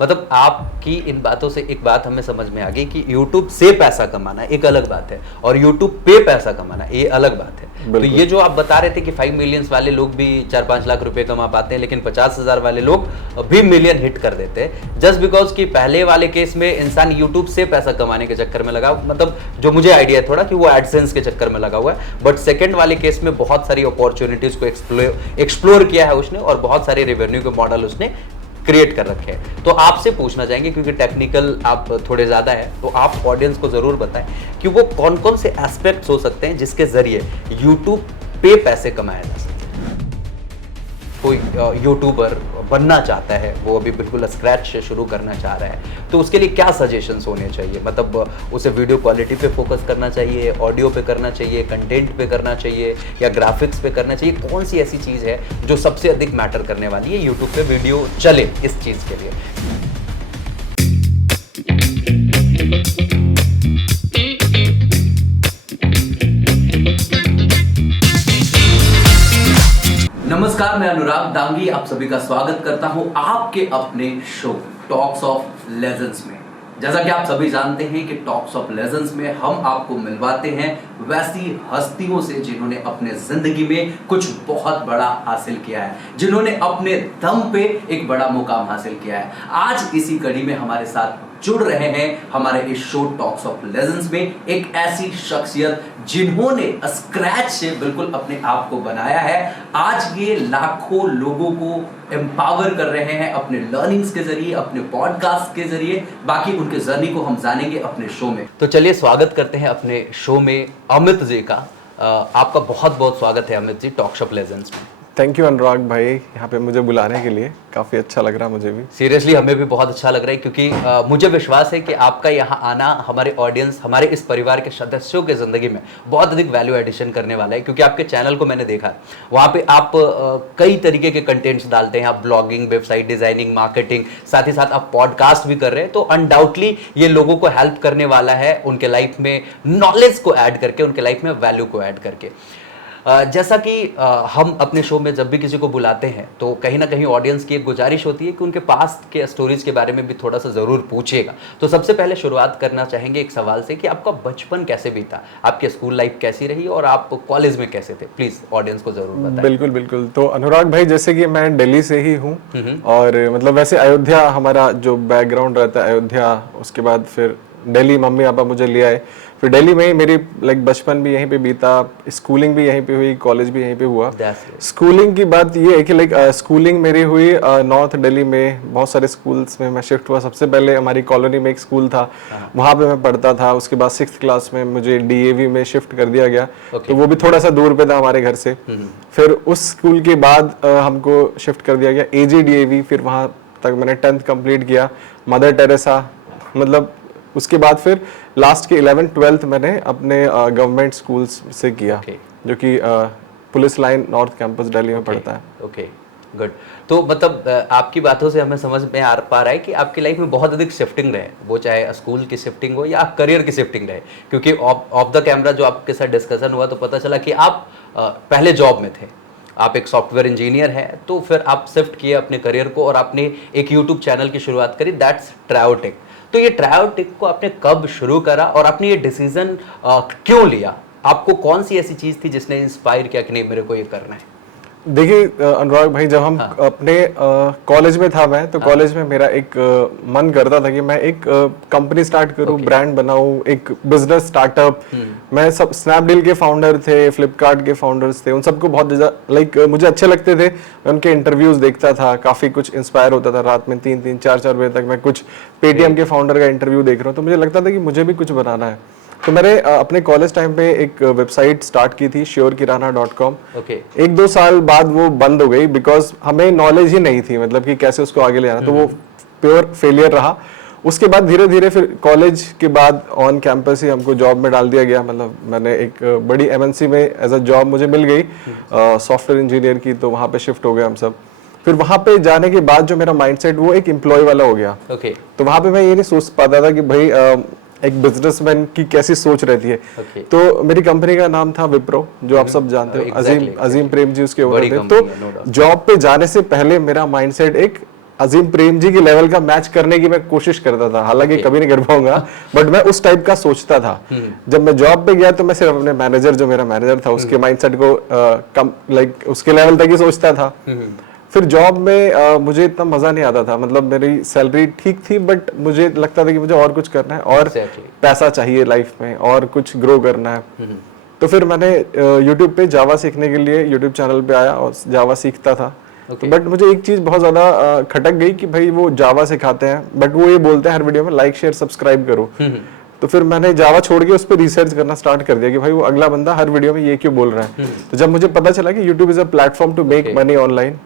मतलब आपकी इन बातों से एक बात हमें समझ में आ गई कि YouTube से पैसा कमाना एक अलग बात है और YouTube पे पैसा कमाना ये अलग बात है। तो ये जो आप बता रहे थे कि 5 मिलियंस वाले लोग भी 4-5 लाख रुपए कमा पाते हैं, लेकिन 50,000 वाले लोग भी मिलियन हिट कर देते हैं, जस्ट बिकॉज कि पहले वाले केस में इंसान यूट्यूब से पैसा कमाने के चक्कर में लगा, मतलब जो मुझे आइडिया है थोड़ा कि वो एडसेंस के चक्कर में लगा हुआ है। बट सेकंड वाले केस में बहुत सारी अपॉर्चुनिटीज को एक्सप्लोर किया है उसने और बहुत सारे रेवेन्यू के मॉडल उसने क्रिएट कर रखे हैं। तो आपसे पूछना चाहेंगे, क्योंकि टेक्निकल आप थोड़े ज्यादा है, तो आप ऑडियंस को जरूर बताएं कि वो कौन कौन से एस्पेक्ट्स हो सकते हैं जिसके जरिए यूट्यूब पे पैसे कमाया जा सकता है। कोई यूट्यूबर बनना चाहता है, वो अभी बिल्कुल स्क्रैच से शुरू करना चाह रहा है, तो उसके लिए क्या सजेशंस होने चाहिए? मतलब उसे वीडियो क्वालिटी पे फोकस करना चाहिए, ऑडियो पे करना चाहिए, कंटेंट पे करना चाहिए, या ग्राफिक्स पे करना चाहिए? कौन सी ऐसी चीज है जो सबसे अधिक मैटर करने वाली है यूट्यूब पे वीडियो चले इस चीज के लिए? नमस्कार, मैं अनुराग दांगी आप सभी का स्वागत करता हूं आपके अपने शो टॉक्स ऑफ लेजेंड्स में। जैसा कि आप सभी जानते हैं कि टॉक्स ऑफ लेजेंड्स में हम आपको मिलवाते हैं वैसी हस्तियों से जिन्होंने अपने जिंदगी में कुछ बहुत बड़ा हासिल किया है, जिन्होंने अपने दम पे एक बड़ा मुकाम हासिल किया है। आज इसी कड़ी में हमारे साथ जुड़ रहे हैं हमारे इस शो टॉक्स ऑफ लेजेंड्स में एक ऐसी शख्सियत जिन्होंने स्क्रैच से बिल्कुल अपने आप को बनाया है। आज ये लाखों लोगों को एम्पावर कर रहे हैं अपने लर्निंग्स के जरिए, अपने पॉडकास्ट के जरिए। बाकी उनके जर्नी को हम जानेंगे अपने शो में। तो चलिए स्वागत करते हैं अपने शो में अमित जी का। आपका बहुत बहुत स्वागत है Amit ji talks of legends में। थैंक यू अनुराग भाई, यहाँ पे मुझे बुलाने के लिए काफ़ी अच्छा लग रहा है मुझे भी। सीरियसली हमें भी बहुत अच्छा लग रहा है, क्योंकि मुझे विश्वास है कि आपका यहाँ आना हमारे ऑडियंस, हमारे इस परिवार के सदस्यों के ज़िंदगी में बहुत अधिक वैल्यू एडिशन करने वाला है। क्योंकि आपके चैनल को मैंने देखा, वहाँ पे आप कई तरीके के कंटेंट्स डालते हैं। आप ब्लॉगिंग, वेबसाइट डिज़ाइनिंग, मार्केटिंग, साथ ही साथ आप पॉडकास्ट भी कर रहे हैं। तो अनडाउटली ये लोगों को हेल्प करने वाला है, उनके लाइफ में नॉलेज को ऐड करके, उनके लाइफ में वैल्यू को ऐड करके। जैसा कि हम अपने शो में जब भी किसी को बुलाते हैं तो कहीं ना कहीं ऑडियंस की एक गुजारिश होती है कि उनके पास्ट के स्टोरीज के बारे में भी थोड़ा सा ज़रूर पूछिएगा। तो सबसे पहले शुरुआत करना चाहेंगे एक सवाल से कि आपका बचपन कैसे बीता, आपकी स्कूल लाइफ कैसी रही और आप कॉलेज में कैसे थे? प्लीज़ ऑडियंस को ज़रूर बताएं। बिल्कुल बिल्कुल। तो अनुराग भाई, जैसे कि मैं दिल्ली से ही हूँ और मतलब वैसे अयोध्या हमारा जो बैकग्राउंड रहता है, अयोध्या, उसके बाद फिर दिल्ली मम्मी पापा मुझे ले आए। फिर दिल्ली में ही मेरी बचपन भी यहीं पे बीता, स्कूलिंग भी यहीं पे हुई, कॉलेज भी यहीं पे हुआ। स्कूलिंग की बात ये है कि स्कूलिंग मेरी हुई नॉर्थ दिल्ली में। बहुत सारे स्कूल्स में मैं शिफ्ट हुआ। सबसे पहले हमारी कॉलोनी में एक स्कूल था, वहाँ पे मैं पढ़ता था। उसके बाद 6th क्लास में मुझे DAV में शिफ्ट कर दिया गया। तो वो भी थोड़ा सा दूर पे था हमारे घर से। फिर उस स्कूल के बाद हमको शिफ्ट कर दिया गया AJDAV। फिर वहाँ तक मैंने 10th कंप्लीट किया, मदर टेरेसा। मतलब उसके बाद फिर लास्ट के 11th 12th मैंने अपने गवर्नमेंट स्कूल्स से किया, जो कि police line north campus Delhi में पड़ता है। Okay, good. तो मतलब आपकी बातों से हमें समझ में आ पा रहा है कि आपकी लाइफ में बहुत अधिक शिफ्टिंग रहे, वो चाहे स्कूल की शिफ्टिंग हो या करियर की शिफ्टिंग रहे। क्योंकि ऑफ द कैमरा जो आपके साथ डिस्कशन हुआ तो पता चला कि आप पहले जॉब में थे, आप एक सॉफ्टवेयर इंजीनियर हैं, तो फिर आप शिफ्ट किए अपने करियर को और आपने एक यूट्यूब चैनल की शुरुआत करी, दैट्स ट्रायोटेक। तो ये ट्रायोटेक को आपने कब शुरू करा और आपने ये डिसीजन क्यों लिया? आपको कौन सी ऐसी चीज थी जिसने इंस्पायर किया कि नहीं मेरे को ये करना है? देखिए अनुराग भाई, जब हम अपने कॉलेज में था मैं, तो कॉलेज में मेरा एक मन करता था कि मैं एक कंपनी स्टार्ट करूं, ब्रांड बनाऊं, एक बिजनेस स्टार्टअप। मैं सब स्नैपडील के फाउंडर थे, फ्लिपकार्ट के फाउंडर्स थे, उन सबको बहुत ज़्यादा मुझे अच्छे लगते थे। मैं उनके इंटरव्यूज देखता था, काफ़ी कुछ इंस्पायर होता था। रात में 3-3, 4-4 बजे तक मैं कुछ पेटीएम के फाउंडर का इंटरव्यू देख रहा हूँ, तो मुझे लगता था कि मुझे भी कुछ बनाना है। तो मैंने अपने कॉलेज टाइम पे एक वेबसाइट स्टार्ट की थी, surkirana.com। 1-2 साल बाद वो बंद हो गई, बिकॉज हमें नॉलेज ही नहीं थी, मतलब कि कैसे उसको आगे ले आना। तो वो प्योर फेलियर रहा। उसके बाद धीरे धीरे फिर कॉलेज के बाद ऑन कैंपस ही हमको जॉब में डाल दिया गया। मतलब मैंने एक बड़ी MNC में एज अ जॉब मुझे मिल गई सॉफ्टवेयर इंजीनियर की, तो वहाँ पे शिफ्ट हो गए हम सब। फिर वहाँ पे जाने के बाद जो मेरा माइंडसेट वो एक एम्प्लॉय वाला हो गया। तो वहाँ पे मैं ये नहीं सोच पाता था कि भाई एक बिजनेसमैन की कैसी सोच रहती है। तो मेरी कंपनी का नाम था विप्रो, जो आप सब जानते हो। अजीम प्रेम जी उसके ओनर थे। तो जॉब पे जाने से पहले मेरा माइंडसेट एक अजीम प्रेम जी के लेवल का मैच करने की मैं कोशिश करता था, हालांकि कभी नहीं कर पाऊंगा, बट मैं उस टाइप का सोचता था। जब मैं जॉब पे गया तो मैं सिर्फ अपने मैनेजर, जो मेरा मैनेजर था, उसके माइंडसेट को कम लाइक उसके लेवल तक ही सोचता था। फिर जॉब में मुझे इतना मजा नहीं आता था, मतलब मेरी सैलरी ठीक थी, बट मुझे लगता था कि मुझे और कुछ करना है और पैसा चाहिए लाइफ में और कुछ ग्रो करना है। तो फिर मैंने यूट्यूब पे जावा सीखने के लिए यूट्यूब चैनल पे आया और जावा सीखता था। तो बट मुझे एक चीज बहुत ज्यादा खटक गई कि भाई वो जावा सिखाते हैं, बट वो ये बोलते हैं हर वीडियो में लाइक शेयर सब्सक्राइब करो। तो फिर मैंने जावा छोड़ के उस पर रिसर्च करना स्टार्ट कर दिया कि भाई वो अगला बंदा हर वीडियो में ये क्यों बोल रहा है। तो जब मुझे पता चला कि YouTube is a platform to make money online,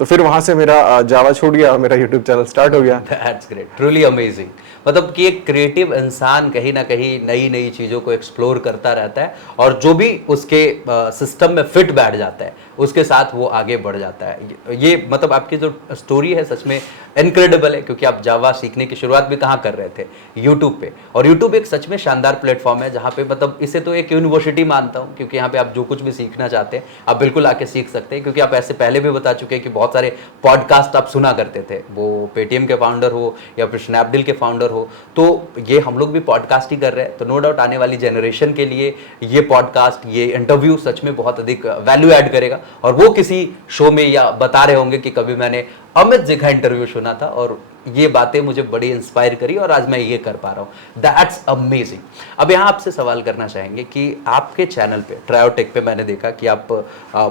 तो फिर वहां से मेरा जावा छूट गया, मेरा यूट्यूब चैनल स्टार्ट हो गया। That's great, truly amazing. मतलब कि एक क्रिएटिव इंसान कहीं ना कहीं नई नई चीज़ों को एक्सप्लोर करता रहता है और जो भी उसके सिस्टम में फिट बैठ जाता है उसके साथ वो आगे बढ़ जाता है। ये मतलब आपकी जो स्टोरी है सच में इनक्रेडिबल है, क्योंकि आप जावा सीखने की शुरुआत भी कहाँ कर रहे थे, यूट्यूब पे। और यूट्यूब एक सच में शानदार प्लेटफॉर्म है जहाँ पे मतलब इसे तो एक यूनिवर्सिटी मानता हूँ, क्योंकि यहाँ पे आप जो कुछ भी सीखना चाहते हैं आप बिल्कुल आके सीख सकते हैं। क्योंकि आप ऐसे पहले भी बता चुके हैं कि बहुत सारे पॉडकास्ट आप सुना करते थे, वो पेटीएम के फाउंडर हो या फिर स्नैपडील के फाउंडर हो, तो ये हम लोग भी पॉडकास्ट ही कर रहे हैं। तो नो डाउट आने वाली जनरेशन के लिए ये पॉडकास्ट, ये इंटरव्यू सच में बहुत अधिक वैल्यू ऐड करेगा। और वो किसी शो में या बता रहे होंगे कि कभी मैंने अमित जी का इंटरव्यू सुना था और ये बातें मुझे बड़ी इंस्पायर करी और आज मैं ये कर पा रहा हूँ। That's amazing. अब यहाँ आपसे सवाल करना चाहेंगे कि आपके चैनल पे ट्रायोटेक पे मैंने देखा कि आप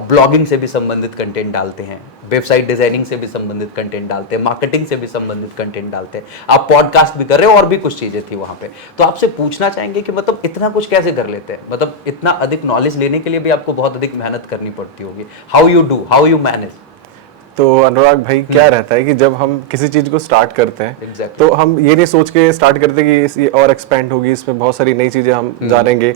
ब्लॉगिंग से भी संबंधित कंटेंट डालते हैं, वेबसाइट डिजाइनिंग से भी संबंधित कंटेंट डालते हैं, मार्केटिंग से भी संबंधित कंटेंट डालते हैं, आप पॉडकास्ट भी कर रहे हो और भी कुछ चीजें थी वहां पे। तो आपसे पूछना चाहेंगे कि मतलब इतना कुछ कैसे कर लेते हैं? मतलब इतना अधिक नॉलेज लेने के लिए भी आपको बहुत अधिक मेहनत करनी पड़ती होगी। How you do, how you manage? तो अनुराग भाई क्या रहता है कि जब हम किसी चीज को स्टार्ट करते हैं तो हम ये नहीं सोच के स्टार्ट करते कि ये और एक्सपेंड होगी, इसमें बहुत सारी नई चीजें हम जानेंगे।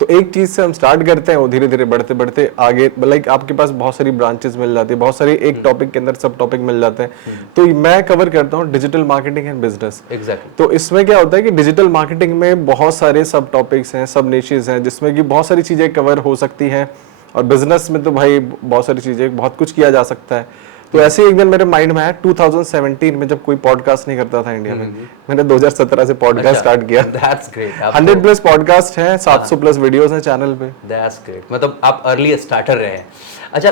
तो एक चीज से हम स्टार्ट करते हैं, वो धीरे धीरे बढ़ते बढ़ते आगे लाइक आपके पास बहुत सारी ब्रांचेस मिल जाती है, बहुत सारी एक टॉपिक के अंदर सब टॉपिक मिल जाते हैं। तो मैं कवर करता हूँ digital marketing and business. Exactly. तो इसमें क्या होता है कि डिजिटल मार्केटिंग में बहुत सारे सब टॉपिक्स हैं, सब निशेस हैं, जिसमें कि बहुत सारी चीजें कवर हो सकती हैं। और बिजनेस में तो भाई बहुत सारी चीजें, बहुत कुछ किया जा सकता है। तो ऐसे ही एक दिन मेरे माइंड में आया 2017 में, जब कोई पॉडकास्ट नहीं करता था इंडिया में, मैंने 2017 से पॉडकास्ट स्टार्ट किया। That's great. 100 प्लस पॉडकास्ट हैं, 700 प्लस वीडियोस हैं चैनल पे। दैट्स ग्रेट, मतलब आप अर्ली स्टार्टर रहे हैं। अच्छा,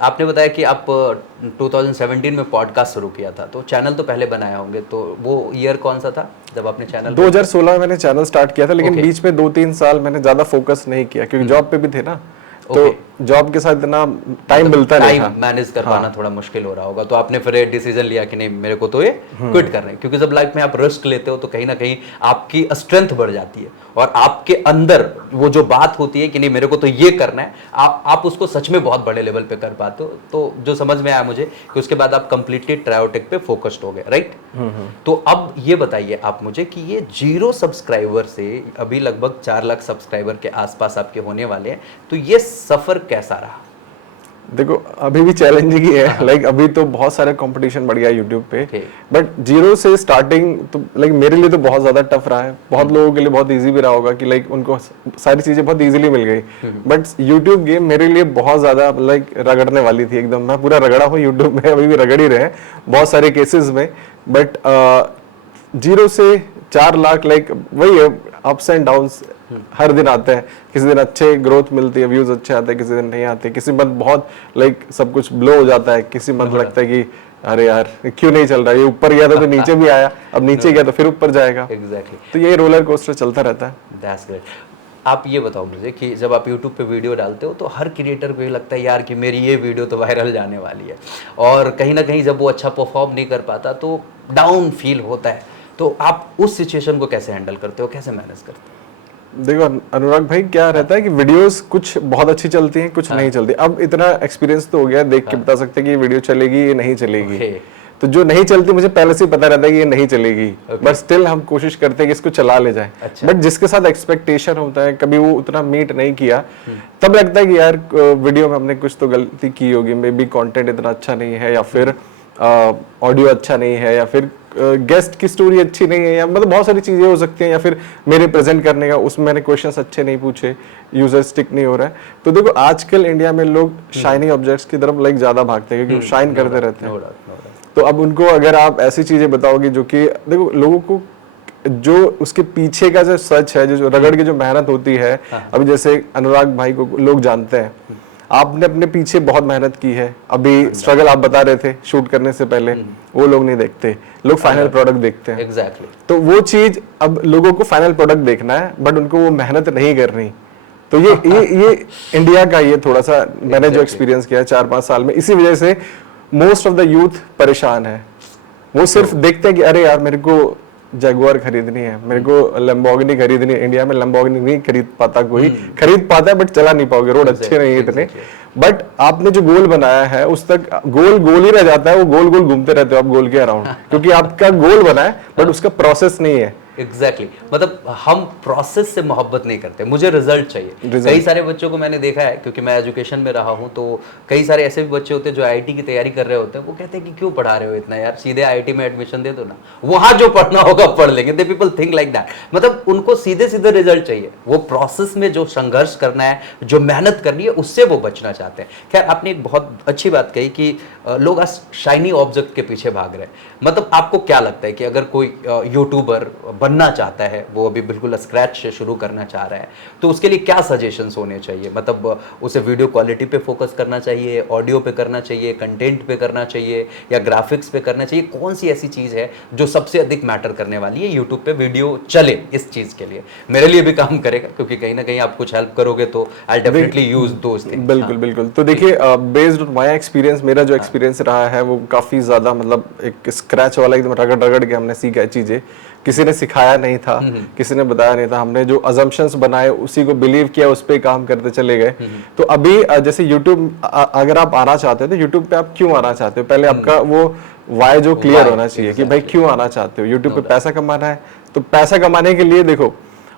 आपने बताया कि आप 2017 में पॉडकास्ट शुरू किया था, तो चैनल तो पहले बनाया होंगे, तो वो ईयर कौन सा था जब आपने चैनल? 2016 में मैंने चैनल स्टार्ट किया था, लेकिन बीच में 2-3 साल मैंने ज्यादा फोकस नहीं किया क्योंकि जॉब पे भी थे ना। तो जॉब के साथ इतना टाइम मिलता नहीं था, मैनेज कर पाना थोड़ा मुश्किल हो रहा होगा। तो आपने फिर डिसीजन लिया कि नहीं, मेरे को तो ये क्विट करना है। क्योंकि जब लाइफ में आप रिस्क लेते हो तो कहीं ना कहीं आपकी स्ट्रेंथ बढ़ जाती है और आपके अंदर वो जो बात होती है कि नहीं मेरे को तो ये करना है, आप उसको सच में बहुत बड़े लेवल पे कर पाते हो। तो जो समझ में आया मुझे कि उसके बाद आप कंप्लीटली ट्रायोटेक पे फोकस्ड हो गए, राइट? तो अब ये बताइए आप मुझे कि ये 0 सब्सक्राइबर से अभी लगभग 4 लाख सब्सक्राइबर के आसपास आपके होने वाले हैं, तो ये सफर कैसा रहा? देखो अभी भी चैलेंजिंग ही है, लाइक अभी तो बहुत सारे कंपटीशन बढ़ गया यूट्यूब पे, बट 0 से स्टार्टिंग तो लाइक मेरे लिए तो बहुत ज्यादा टफ रहा है। बहुत लोगों के लिए बहुत इजी भी रहा होगा कि लाइक उनको सारी चीजें बहुत इजीली मिल गई, बट यूट्यूब गेम मेरे लिए बहुत ज्यादा लाइक रगड़ने वाली थी एकदम। मैं पूरा रगड़ा हूँ यूट्यूब में, अभी भी रगड़ ही रहे हैं बहुत सारे केसेस में। बट 0 से 4 लाख लाइक वही है, अप्स एंड डाउन्स हर दिन आते हैं। किसी दिन अच्छे ग्रोथ मिलती है, व्यूज अच्छे आते हैं, किसी दिन नहीं आते, किसी मंथ बहुत लाइक सब कुछ ब्लो हो जाता है, किसी मंथ लगता है कि अरे यार क्यों नहीं चल रहा है, ये ऊपर गया था तो नीचे भी आया, अब नीचे गया तो फिर ऊपर जाएगा। एग्जैक्टली। तो ये रोलर कोस्टर चलता रहता है। That's great. आप ये बताओ मुझे कि जब आप YouTube पे वीडियो डालते हो तो हर क्रिएटर को ये लगता है यार कि मेरी ये वीडियो तो वायरल जाने वाली है, और कहीं ना कहीं जब वो अच्छा परफॉर्म नहीं कर पाता तो डाउन फील होता है। तो आप उस सिचुएशन को कैसे हैंडल करते हो, कैसे मैनेज करते हो? देखो अनुराग भाई क्या रहता है कि वीडियोस कुछ बहुत अच्छी चलती हैं, कुछ नहीं चलती। अब इतना एक्सपीरियंस तो हो गया, देख के बता सकते हैं कि ये वीडियो चलेगी ये नहीं चलेगी। तो जो नहीं चलती मुझे पहले से पता रहता है कि ये नहीं चलेगी, बट स्टिल हम कोशिश करते हैं कि इसको चला ले जाए। बट जिसके साथ एक्सपेक्टेशन होता है, कभी वो उतना मीट नहीं किया, तब लगता है कि यार वीडियो में हमने कुछ तो गलती की होगी, मे बी कंटेंट इतना अच्छा नहीं है, या फिर ऑडियो अच्छा नहीं है, या फिर गेस्ट की स्टोरी अच्छी नहीं है, या मतलब बहुत सारी चीजें हो सकती हैं, या फिर मेरे प्रेजेंट करने का उसमें मैंने क्वेश्चंस अच्छे नहीं पूछे, यूजर स्टिक नहीं हो रहा है। तो देखो आजकल इंडिया में लोग शाइनी ऑब्जेक्ट्स की तरफ लाइक ज्यादा भागते हैं क्योंकि शाइन करते रहते हैं। तो अब उनको अगर आप ऐसी चीजें बताओगे जो कि देखो लोगों को जो उसके पीछे का जो सच है, जो रगड़ की जो मेहनत होती है, अभी जैसे अनुराग भाई को लोग जानते हैं, आपने अपने पीछे बहुत मेहनत की है, अभी स्ट्रगल आप बता रहे थे शूट करने से पहले, वो लोग नहीं देखते, लोग फाइनल प्रोडक्ट देखते हैं। एग्जैक्टली। तो वो चीज अब लोगों को फाइनल प्रोडक्ट देखना है, बट उनको वो मेहनत नहीं करनी। तो ये इंडिया का ये थोड़ा सा मैंने जो एक्सपीरियंस किया है 4-5 साल में, इसी वजह से मोस्ट ऑफ द यूथ परेशान है। वो सिर्फ देखते हैं कि अरे यार मेरे को जगुआर खरीदनी है, मेरे को लैम्बोर्गिनी खरीदनी है। इंडिया में लैम्बोर्गिनी नहीं खरीद पाता कोई, खरीद पाता है बट चला नहीं पाओगे, रोड अच्छे नहीं है इतने। बट आपने जो गोल बनाया है उस तक गोल ही रह जाता है, वो गोल घूमते रहते हो आप गोल के अराउंड, क्योंकि आपका गोल बना है बट उसका प्रोसेस नहीं है। एग्जैक्टली मतलब हम प्रोसेस से मोहब्बत नहीं करते, मुझे रिजल्ट चाहिए। कई सारे बच्चों को मैंने देखा है, क्योंकि मैं एजुकेशन में रहा हूं, तो कई सारे ऐसे भी बच्चे होते हैं जो आईआईटी की तैयारी कर रहे होते हैं। वो कहते हैं कि क्यों पढ़ा रहे हो इतना यार, सीधे आईआईटी में एडमिशन दे दो ना, वहां जो पढ़ना होगा पढ़ लेंगे। They people think like that. मतलब उनको सीधे सीधे रिजल्ट चाहिए, वो प्रोसेस में जो संघर्ष करना है, जो मेहनत करनी है, उससे वो बचना चाहते हैं। खैर आपने एक बहुत अच्छी बात कही कि लोग आज शाइनी ऑब्जेक्ट के पीछे भाग रहे हैं। मतलब आपको क्या लगता है कि अगर कोई यूट्यूबर बनना चाहता है, वो अभी बिल्कुल स्क्रैच से शुरू करना चाह रहा है, तो उसके लिए क्या सजेशंस होने चाहिए? मतलब उसे वीडियो क्वालिटी पे फोकस करना चाहिए, ऑडियो पे करना चाहिए, कंटेंट पे करना चाहिए, या ग्राफिक्स पे करना चाहिए? कौन सी ऐसी चीज है जो सबसे अधिक मैटर करने वाली है यूट्यूब पे वीडियो चले इस चीज के लिए? मेरे लिए भी काम करेगा, क्योंकि कहीं ना कहीं आप कुछ हेल्प करोगे तो I definitely use those things. बिल्कुल बिल्कुल। तो देखिए बेस्ड ऑन माय एक्सपीरियंस, मेरा जो एक्सपीरियंस रहा है वो काफी ज्यादा मतलब एक स्क्रैच वाला, एकदम रगड़ के हमने सीखा चीजें। किसी ने सिखाया नहीं था, किसी ने बताया नहीं था, हमने जो अजम्पशंस बनाए उसी को बिलीव किया, उस पे काम करते चले गए। तो अभी जैसे YouTube अगर आप आना चाहते हो तो YouTube पे आप क्यों आना चाहते हो, पहले आपका वो वाई जो क्लियर होना चाहिए कि भाई क्यों आना चाहते हो। YouTube पे पैसा कमाना है, तो पैसा कमाने के लिए देखो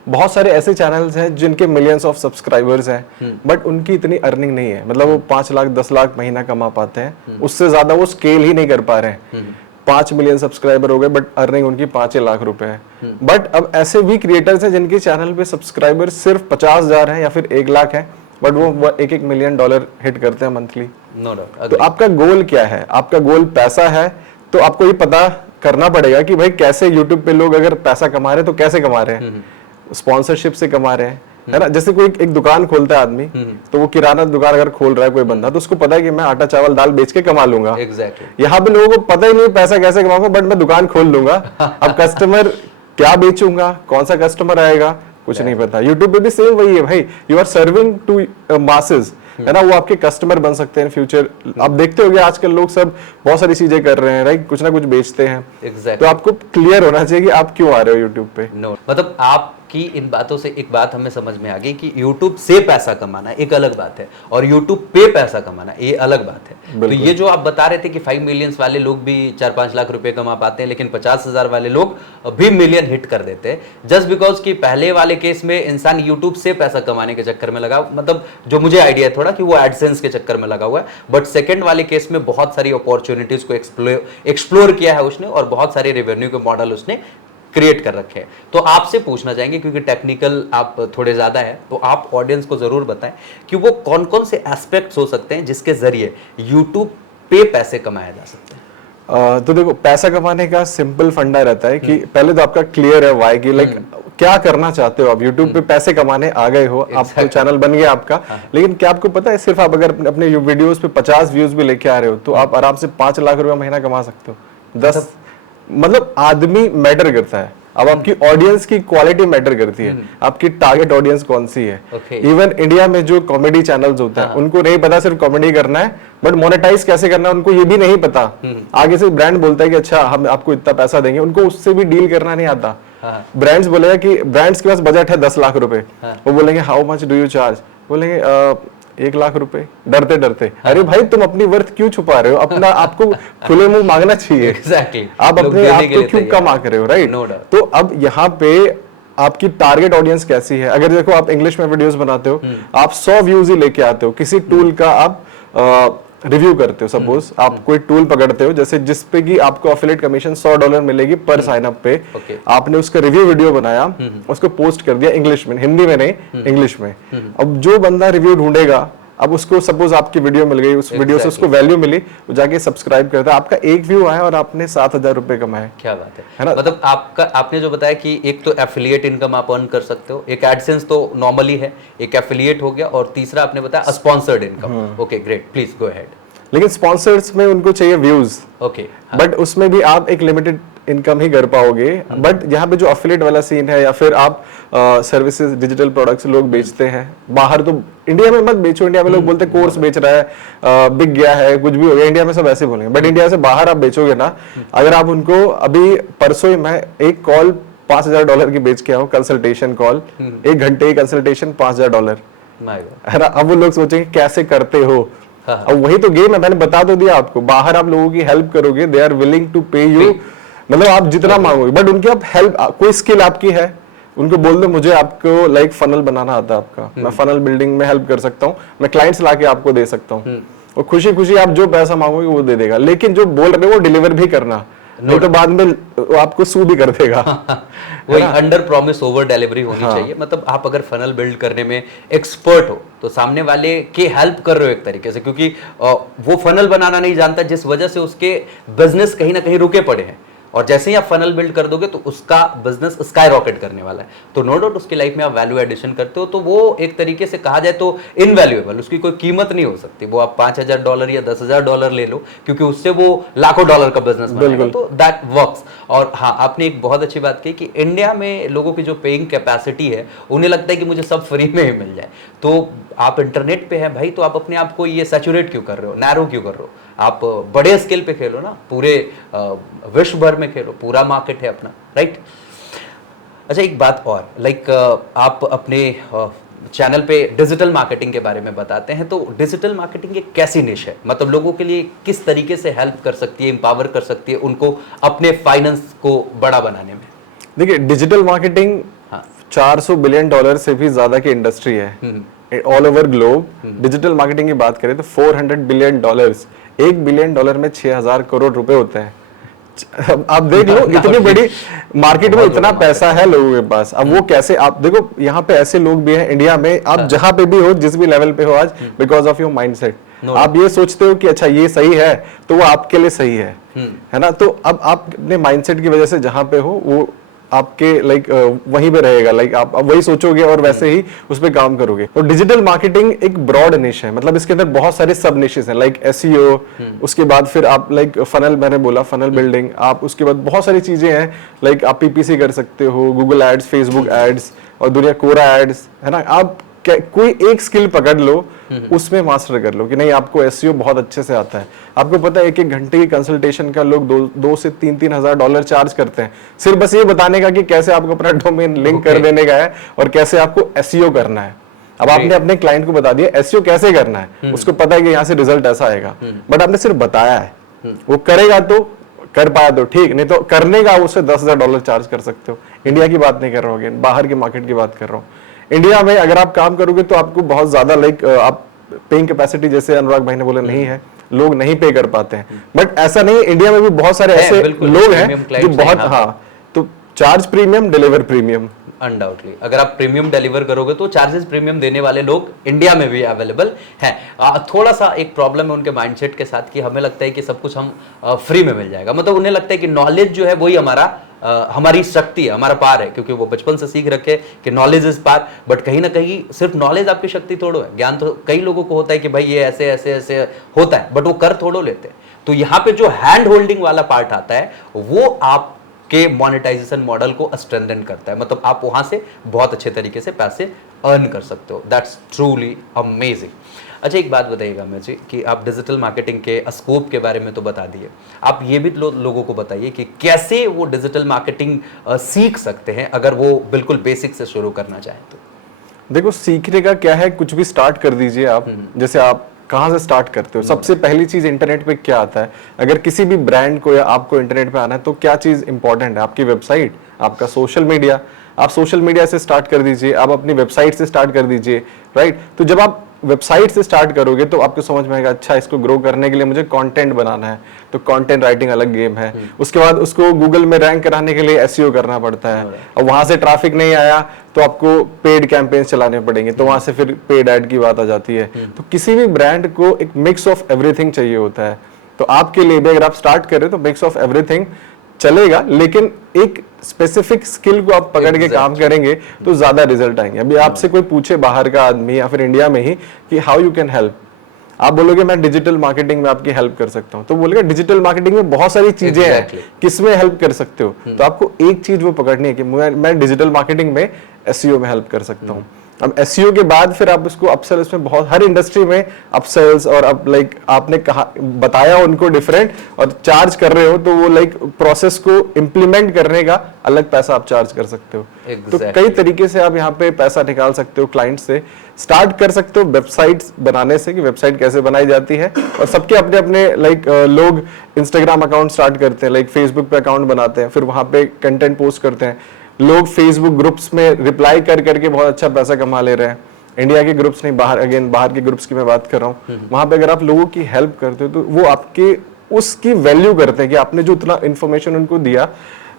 बहुत सारे ऐसे चैनल्स हैं जिनके मिलियंस ऑफ सब्सक्राइबर्स हैं, बट उनकी इतनी अर्निंग नहीं है। मतलब वो 5 लाख 10 लाख महीना कमा पाते हैं, उससे ज्यादा वो स्केल ही नहीं कर पा रहे हैं। 5 मिलियन सब्सक्राइबर हो गए बट अर्निंग उनकी 5 लाख रुपए है। बट अब ऐसे भी क्रिएटर्स हैं जिनके चैनल पे सब्सक्राइबर सिर्फ 50,000 है या फिर 1 लाख है, बट वो $1 मिलियन हिट करते हैं मंथली। तो आपका गोल क्या है? आपका गोल पैसा है, तो आपको ये पता करना पड़ेगा कि भाई कैसे यूट्यूब पे लोग अगर पैसा कमा रहे हैं तो कैसे कमा रहे हैं। स्पॉन्सरशिप से कमा रहे हैं, है ना। जैसे कोई एक दुकान खोलता है आदमी, तो वो किराना दुकान अगर खोल रहा है कोई बंदा, तो उसको पता है कि मैं आटा चावल दाल बेच के कमा लूंगा। यहाँ पे लोगों को पता ही नहीं पैसा कैसे कमाऊंगा, बट मैं दुकान खोल लूंगा। अब कस्टमर क्या बेचूंगा, कौन सा कस्टमर आएगा, कुछ नहीं पता। यूट्यूब पे भी सेम वही है भाई, you are serving to masses, है ना। वो आपके कस्टमर बन सकते हैं फ्यूचर। आप देखते होंगे आजकल लोग सब बहुत सारी चीजें कर रहे हैं, राइट, कुछ ना कुछ बेचते हैं। तो आपको क्लियर होना चाहिए कि आप क्यों आ रहे हो यूट्यूब पे। मतलब आपकी इन बातों से एक बात हमें समझ में आ गई कि यूट्यूब से पैसा कमाना एक अलग बात है और यूट्यूब पे पैसा कमाना ये अलग बात है। तो ये जो आप बता रहे थे कि 5 मिलियंस वाले लोग भी 4-5 लाख रुपए कमा पाते हैं, लेकिन 50,000 वाले लोग भी मिलियन हिट कर देते हैं, जस्ट बिकॉज कि पहले वाले केस में इंसान यूट्यूब से पैसा कमाने के चक्कर में लगा, मतलब जो मुझे आइडिया है थोड़ा कि वो एडसेंस के चक्कर में लगा हुआ है। बट सेकंड वाले केस में बहुत सारी अपॉर्चुनिटीज को एक्सप्लोर किया है उसने और बहुत सारे रेवेन्यू के मॉडल उसने क्रिएट कर रखे हैं। तो आपसे पूछना चाहेंगे, क्योंकि टेक्निकल आप थोड़े ज्यादा है, तो आप ऑडियंस को जरूर बताएं कि वो कौन कौन से एस्पेक्ट्स हो सकते हैं जिसके जरिए यूट्यूब पे पैसे कमाया जा सकते हैं। तो देखो, पैसा कमाने का सिंपल फंडा रहता है कि पहले तो आपका क्लियर है वाई की, लाइक क्या करना चाहते हो आप। यूट्यूब पे पैसे कमाने आ गए हो, आपको चैनल बन गया आपका, लेकिन क्या आपको पता है सिर्फ आप अगर अपने वीडियोस पे 50 व्यूज भी लेके आ रहे हो तो आप आराम से 5 लाख रुपया महीना कमा सकते हो। 10 मतलब आदमी मैटर करता है। अब आपकी ऑडियंस की क्वालिटी मैटर करती है, आपकी टारगेट ऑडियंस कौन सी है। इवन इंडिया में जो कॉमेडी चैनल्स होते हैं उनको नहीं पता सिर्फ कॉमेडी करना है, बट मोनेटाइज कैसे करना है उनको ये भी नहीं पता। आगे से ब्रांड बोलता है कि अच्छा हम आपको इतना पैसा देंगे, उनको उससे भी डील करना नहीं आता। ब्रांड्स बोलेगा कि ब्रांड्स के पास बजट है 10 लाख रुपए, वो बोलेंगे how much do you charge, बोलेंगे 1 लाख रुपए, डरते डरते। अरे भाई तुम अपनी वर्थ क्यों छुपा रहे हो, अपना आपको खुले मुंह मांगना चाहिए। आप अपने आप को क्यों कम आ रहे हो, राइट। तो अब यहाँ पे आपकी टारगेट ऑडियंस कैसी है। अगर देखो आप इंग्लिश में वीडियोस बनाते हो, आप 100 व्यूज ही लेके आते हो, किसी टूल का आप रिव्यू करते हो, सपोज आप कोई टूल पकड़ते हो जैसे जिसपे कि आपको एफिलिएट कमीशन $100 मिलेगी पर साइन अप पे। आपने उसका रिव्यू वीडियो बनाया, उसको पोस्ट कर दिया इंग्लिश में, हिंदी में नहीं, इंग्लिश में। अब जो बंदा रिव्यू ढूंढेगा, अब उसको सपोज आपकी वीडियो मिल गई, उस वीडियो से उसको वैल्यू मिली, वो जाके सब्सक्राइब करता है, आपका एक व्यू आया और आपने 7,000 रुपए कमाए। क्या बात है ना। मतलब आपने जो बताया कि एक तो एफिलिएट इनकम आप अर्न कर सकते हो, एक एडसेंस तो नॉर्मली है, एक एफिलिएट हो गया, और तीसरा आपने बताया sponsored income. Okay great, please go ahead. लेकिन स्पॉन्सर्स में उनको चाहिए व्यूज, ओके, बट उसमें भी आप एक लिमिटेड इनकम ही कर पाओगे। बट यहाँ पे जो एफिलिएट वाला सीन है, या फिर आप सर्विसेज डिजिटल प्रोडक्ट्स लोग बेचते हैं बाहर, तो इंडिया में मत बेचो। इंडिया में लोग बोलते हैं कोर्स बेच रहा है, बिक गया है, कुछ भी हो गया, इंडिया में सब ऐसे बोलेंगे। बट इंडिया से बाहर आप बेचोगे ना, अगर आप उनको, अभी परसों ही मैं एक कॉल $5,000 की बेच के आऊँ, कंसल्टेशन कॉल, 1 घंटे की कंसल्टेशन $5,000, है ना। अब वो लोग सोचेंगे कैसे करते हो। अब वही तो गेम है, मैंने बता तो दिया आपको, बाहर आप लोगों की हेल्प करोगे, दे आर विलिंग टू पे यू, मतलब आप जितना मांगोगे, बट उनकी आप हेल्प, कोई स्किल आपकी है, उनको बोल दो मुझे आपको लाइक फनल बनाना आता है आपका, मैं फनल बिल्डिंग में हेल्प कर सकता हूँ, मैं क्लाइंट्स लाके आपको दे सकता हूँ, और खुशी खुशी आप जो पैसा मांगोगे वो दे देगा। लेकिन जो बोल रहे हो वो डिलीवर भी करना, नहीं तो बाद में वो आपको सू भी कर देगा। वही अंडर प्रॉमिस ओवर डिलीवरी होनी चाहिए। मतलब आप अगर फनल बिल्ड करने में एक्सपर्ट हो तो सामने वाले की हेल्प कर रहे हो एक तरीके से, क्योंकि वो फनल बनाना नहीं जानता, जिस वजह से उसके बिजनेस कहीं ना कहीं रुके पड़े हैं, और जैसे ही आप फनल बिल्ड कर दोगे तो उसका बिजनेस स्काई रॉकेट करने वाला है। तो नो डाउट उसकी लाइफ में आप वैल्यू एडिशन करते हो, तो वो एक तरीके से कहा जाए तो इनवैल्यूएबल, उसकी कोई कीमत नहीं हो सकती। वो आप $5,000 या $10,000 ले लो, क्योंकि उससे वो लाखों डॉलर का बिजनेस बनेगा, तो दैट वर्क्स। और हाँ, आपने एक बहुत अच्छी बात कही कि इंडिया में लोगों की जो पेइंग कैपेसिटी है, उन्हें लगता है कि मुझे सब फ्री में ही मिल जाए। तो आप इंटरनेट पे हैं भाई, तो आप अपने आप को ये सैचुरेट क्यों कर रहे हो, नैरो क्यों कर रहे हो? आप बड़े स्केल पे खेलो ना, पूरे विश्व भर में खेलो, पूरा मार्केट है अपना, राइट। अच्छा, एक बात और, लाइक आप अपने चैनल पे डिजिटल मार्केटिंग के बारे में बताते हैं, तो डिजिटल मार्केटिंग एक कैसी निश है, मतलब लोगों के लिए किस तरीके से हेल्प कर सकती है, एम्पावर कर सकती है उनको अपने फाइनेंस को बड़ा बनाने में? देखिए, डिजिटल मार्केटिंग $400 बिलियन से भी ज्यादा की इंडस्ट्री है all over globe. Digital marketing की बात करें तो $400 बिलियन, $1 बिलियन में 6,000 करोड़ रुपए होते हैं। आप देख लो, इतनी बड़ी मार्केट में इतना पैसा है लोगों के पास। अब वो कैसे, आप देखो यहाँ पे ऐसे लोग भी हैं इंडिया में, आप जहां पे भी हो, जिस भी लेवल पे हो आज, बिकॉज ऑफ योर माइंडसेट। आप ये सोचते हो कि अच्छा ये सही है, तो वो आपके लिए सही है ना। तो अब आप अपने माइंडसेट की वजह से जहां पे हो, वो आपके लाइक वहीं पे रहेगा, लाइक आप वही सोचोगे और वैसे ही उस पर काम करोगे। तो डिजिटल मार्केटिंग एक ब्रॉड निश है, मतलब इसके अंदर बहुत सारे सब निशेस हैं, लाइक एसईओ, उसके बाद फिर आप लाइक फनल, मैंने बोला फनल बिल्डिंग, आप उसके बाद बहुत सारी चीजें हैं, लाइक आप पीपीसी कर सकते हो, गूगल एड्स, फेसबुक एड्स, और दुनिया कोरा एड्स, है ना। आप कोई एक स्किल पकड़ लो, उसमें मास्टर कर लो कि नहीं, आपको एसईओ बहुत अच्छे से आता है। आपको पता है 1-1 घंटे की कंसल्टेशन का लोग 2 से 3 हज़ार डॉलर चार्ज करते हैं, सिर्फ बस ये बताने का कि कैसे आपको अपना डोमेन लिंक कर देने का है और कैसे आपको एसईओ करना है। अब आपने अपने क्लाइंट को बता दिया एसईओ कैसे करना है, उसको पता है कि यहाँ से रिजल्ट ऐसा आएगा, बट आपने सिर्फ बताया है, वो करेगा तो कर पाया तो ठीक, नहीं तो करने का उससे $10,000 चार्ज कर सकते हो। इंडिया की बात नहीं कर रहा हूँ, बाहर के मार्केट की बात कर रहा हूँ। इंडिया में अगर आप काम करोगे तो आपको बहुत ज्यादा लाइक आप पेइंग कैपेसिटी, जैसे अनुराग भाई ने बोला, नहीं है, लोग नहीं पे कर पाते हैं। बट ऐसा नहीं है, इंडिया में भी बहुत सारे ऐसे लोग हैं जो बहुत, हाँ, तो charge premium, deliver premium. Undoubtedly अगर आप प्रीमियम डिलीवर करोगे तो चार्जेस प्रीमियम देने वाले लोग इंडिया में भी अवेलेबल हैं। थोड़ा सा एक प्रॉब्लम है उनके माइंडसेट के साथ कि हमें लगता है कि सब कुछ हम फ्री में मिल जाएगा, मतलब उन्हें लगता है कि नॉलेज जो है वही हमारी शक्ति है, हमारा पार है, क्योंकि वो बचपन से सीख रखे कि नॉलेज इज पार। बट कहीं ना कहीं सिर्फ नॉलेज आपकी शक्ति थोड़ो है, ज्ञान तो कई लोगों को होता है कि भाई ये ऐसे ऐसे ऐसे होता है, बट वो कर थोड़ो लेते हैं। तो यहाँ पे जो हैंड होल्डिंग वाला पार्ट आता है वो आप के मोनेटाइजेशन मॉडल को स्ट्रेंथन करता है, मतलब आप वहां से बहुत अच्छे तरीके से पैसे अर्न कर सकते हो। That's truly amazing. अच्छा, एक बात बताइएगा अमित जी कि आप डिजिटल मार्केटिंग के स्कोप के बारे में तो बता दिए, आप ये भी लोगों को बताइए कि कैसे वो डिजिटल मार्केटिंग सीख सकते हैं अगर वो बिल्कुल बेसिक से शुरू करना चाहें तो। देखो, सीखने का क्या है, कुछ भी स्टार्ट कर दीजिए आप। जैसे आप कहाँ से स्टार्ट करते हो, सबसे पहली चीज इंटरनेट पे क्या आता है। अगर किसी भी ब्रांड को या आपको इंटरनेट पे आना है तो क्या चीज इंपॉर्टेंट है, आपकी वेबसाइट, आपका सोशल मीडिया। आप सोशल मीडिया से स्टार्ट कर दीजिए, आप अपनी वेबसाइट से स्टार्ट कर दीजिए, राइट। तो जब आप वेबसाइट से स्टार्ट करोगे तो आपको समझ में आएगा, अच्छा इसको ग्रो करने के लिए मुझे कंटेंट बनाना है, तो कंटेंट राइटिंग अलग गेम है। उसके बाद उसको गूगल में रैंक कराने के लिए एसईओ करना पड़ता है, और वहां से ट्रैफिक नहीं आया तो आपको पेड कैंपेन्स चलाने पड़ेंगे, तो वहां से फिर पेड ऐड की बात आ जाती है। तो किसी भी ब्रांड को एक मिक्स ऑफ एवरीथिंग चाहिए होता है। तो आपके लिए भी अगर आप स्टार्ट करें तो मिक्स ऑफ एवरीथिंग चलेगा, लेकिन एक स्पेसिफिक स्किल को आप पकड़ के काम करेंगे तो ज्यादा रिजल्ट आएंगे। अभी आपसे कोई पूछे बाहर का आदमी या फिर इंडिया में ही कि हाउ यू कैन हेल्प, आप बोलोगे मैं डिजिटल मार्केटिंग में आपकी हेल्प कर सकता हूं, तो बोलेगा डिजिटल मार्केटिंग में बहुत सारी चीजें हैं, किसमें हेल्प कर सकते हो? तो आपको एक चीज वो पकड़नी है कि मैं डिजिटल मार्केटिंग में एसईओ में हेल्प कर सकता हूं। अब एसईओ के बाद फिर आप उसको अपसेल, उसमें बहुत हर इंडस्ट्री में अपसेल्स, और अब लाइक आपने कहा बताया उनको डिफरेंट और चार्ज कर रहे हो, तो वो लाइक प्रोसेस को इम्प्लीमेंट करने का अलग पैसा आप चार्ज कर सकते हो। तो कई तरीके से आप यहाँ पे पैसा निकाल सकते हो। क्लाइंट से स्टार्ट कर सकते हो वेबसाइट्स बनाने से, कि वेबसाइट कैसे बनाई जाती है, और सबके अपने अपने लाइक लोग इंस्टाग्राम अकाउंट स्टार्ट करते हैं, लाइक फेसबुक पे अकाउंट बनाते हैं, फिर वहां पे कंटेंट पोस्ट करते हैं। लोग फेसबुक ग्रुप्स में रिप्लाई कर करके बहुत अच्छा पैसा कमा ले रहे हैं। इंडिया के ग्रुप्स नहीं, बाहर के ग्रुप्स की मैं बात कर रहा हूँ। वहां पे अगर आप लोगों की हेल्प करते हो तो वो आपके उसकी वैल्यू करते हैं कि आपने जो उतना इन्फॉर्मेशन उनको दिया,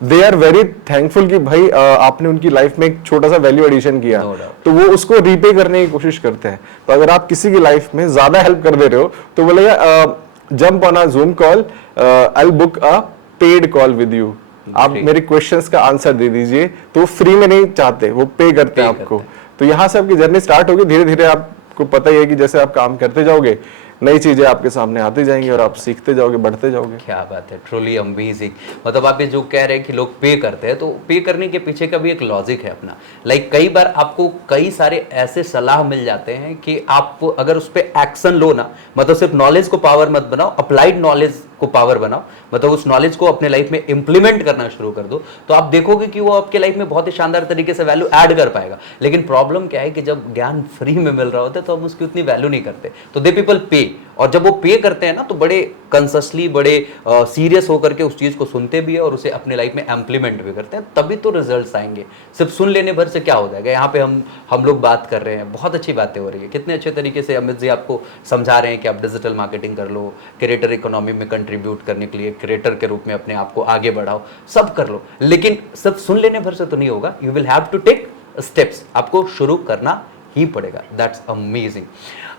दे आर वेरी थैंकफुल कि भाई आपने उनकी लाइफ में एक छोटा सा वैल्यू एडिशन किया, तो वो उसको रीपे करने की कोशिश करते हैं। तो अगर आप किसी की लाइफ में ज्यादा हेल्प कर दे रहे हो तो बोलेगा jump on a Zoom call, I book a paid call with you, आप मेरे क्वेश्चंस का आंसर दे दीजिए। तो फ्री में नहीं चाहते, वो पे करते हैं आपको। तो यहाँ से आपकी जर्नी स्टार्ट होगी। धीरे धीरे आपको पता ही है कि जैसे आप काम करते जाओगे, नई चीजें आपके सामने आती जाएंगी और आप सीखते जाओगे, बढ़ते जाओगे। क्या बात है, ट्रूली अमेजिंग। मतलब आप ये जो कह रहे हैं कि लोग पे करते हैं, तो पे करने के पीछे का भी एक लॉजिक है अपना। लाइक कई बार आपको कई सारे ऐसे सलाह मिल जाते हैं कि आप अगर उस पर एक्शन लो ना, मतलब सिर्फ नॉलेज को पावर मत बनाओ, अप्लाइड नॉलेज को पावर बनाओ, मतलब उस नॉलेज को अपने लाइफ में इंप्लीमेंट करना शुरू कर दो, तो आप देखोगे कि वो आपके लाइफ में बहुत ही शानदार तरीके से वैल्यू ऐड कर पाएगा। लेकिन प्रॉब्लम क्या है कि जब ज्ञान फ्री में मिल रहा होता है तो हम उसकी उतनी वैल्यू नहीं करते, तो दे पीपल पे। और जब वो पे करते हैं ना, तो बड़े कंससली, बड़े सीरियस होकर के उस चीज को सुनते भी है और उसे अपने लाइफ में इंप्लीमेंट भी करते हैं, तभी तो रिजल्ट्स आएंगे। सिर्फ सुन लेने भर से क्या हो जाएगा? यहाँ पे हम लोग बात कर रहे हैं, बहुत अच्छी बातें हो रही है, कितने अच्छे तरीके से अमित जी आपको समझा रहे हैं कि आप डिजिटल मार्केटिंग कर लो, क्रिएटर इकोनॉमी में कंट्रीब्यूट करने के लिए क्रिएटर के रूप में अपने आप को आगे बढ़ाओ, सब कर लो। लेकिन सिर्फ सुन लेने भर से तो नहीं होगा, you will have to take steps, आपको शुरू करना ही पड़ेगा। That's amazing.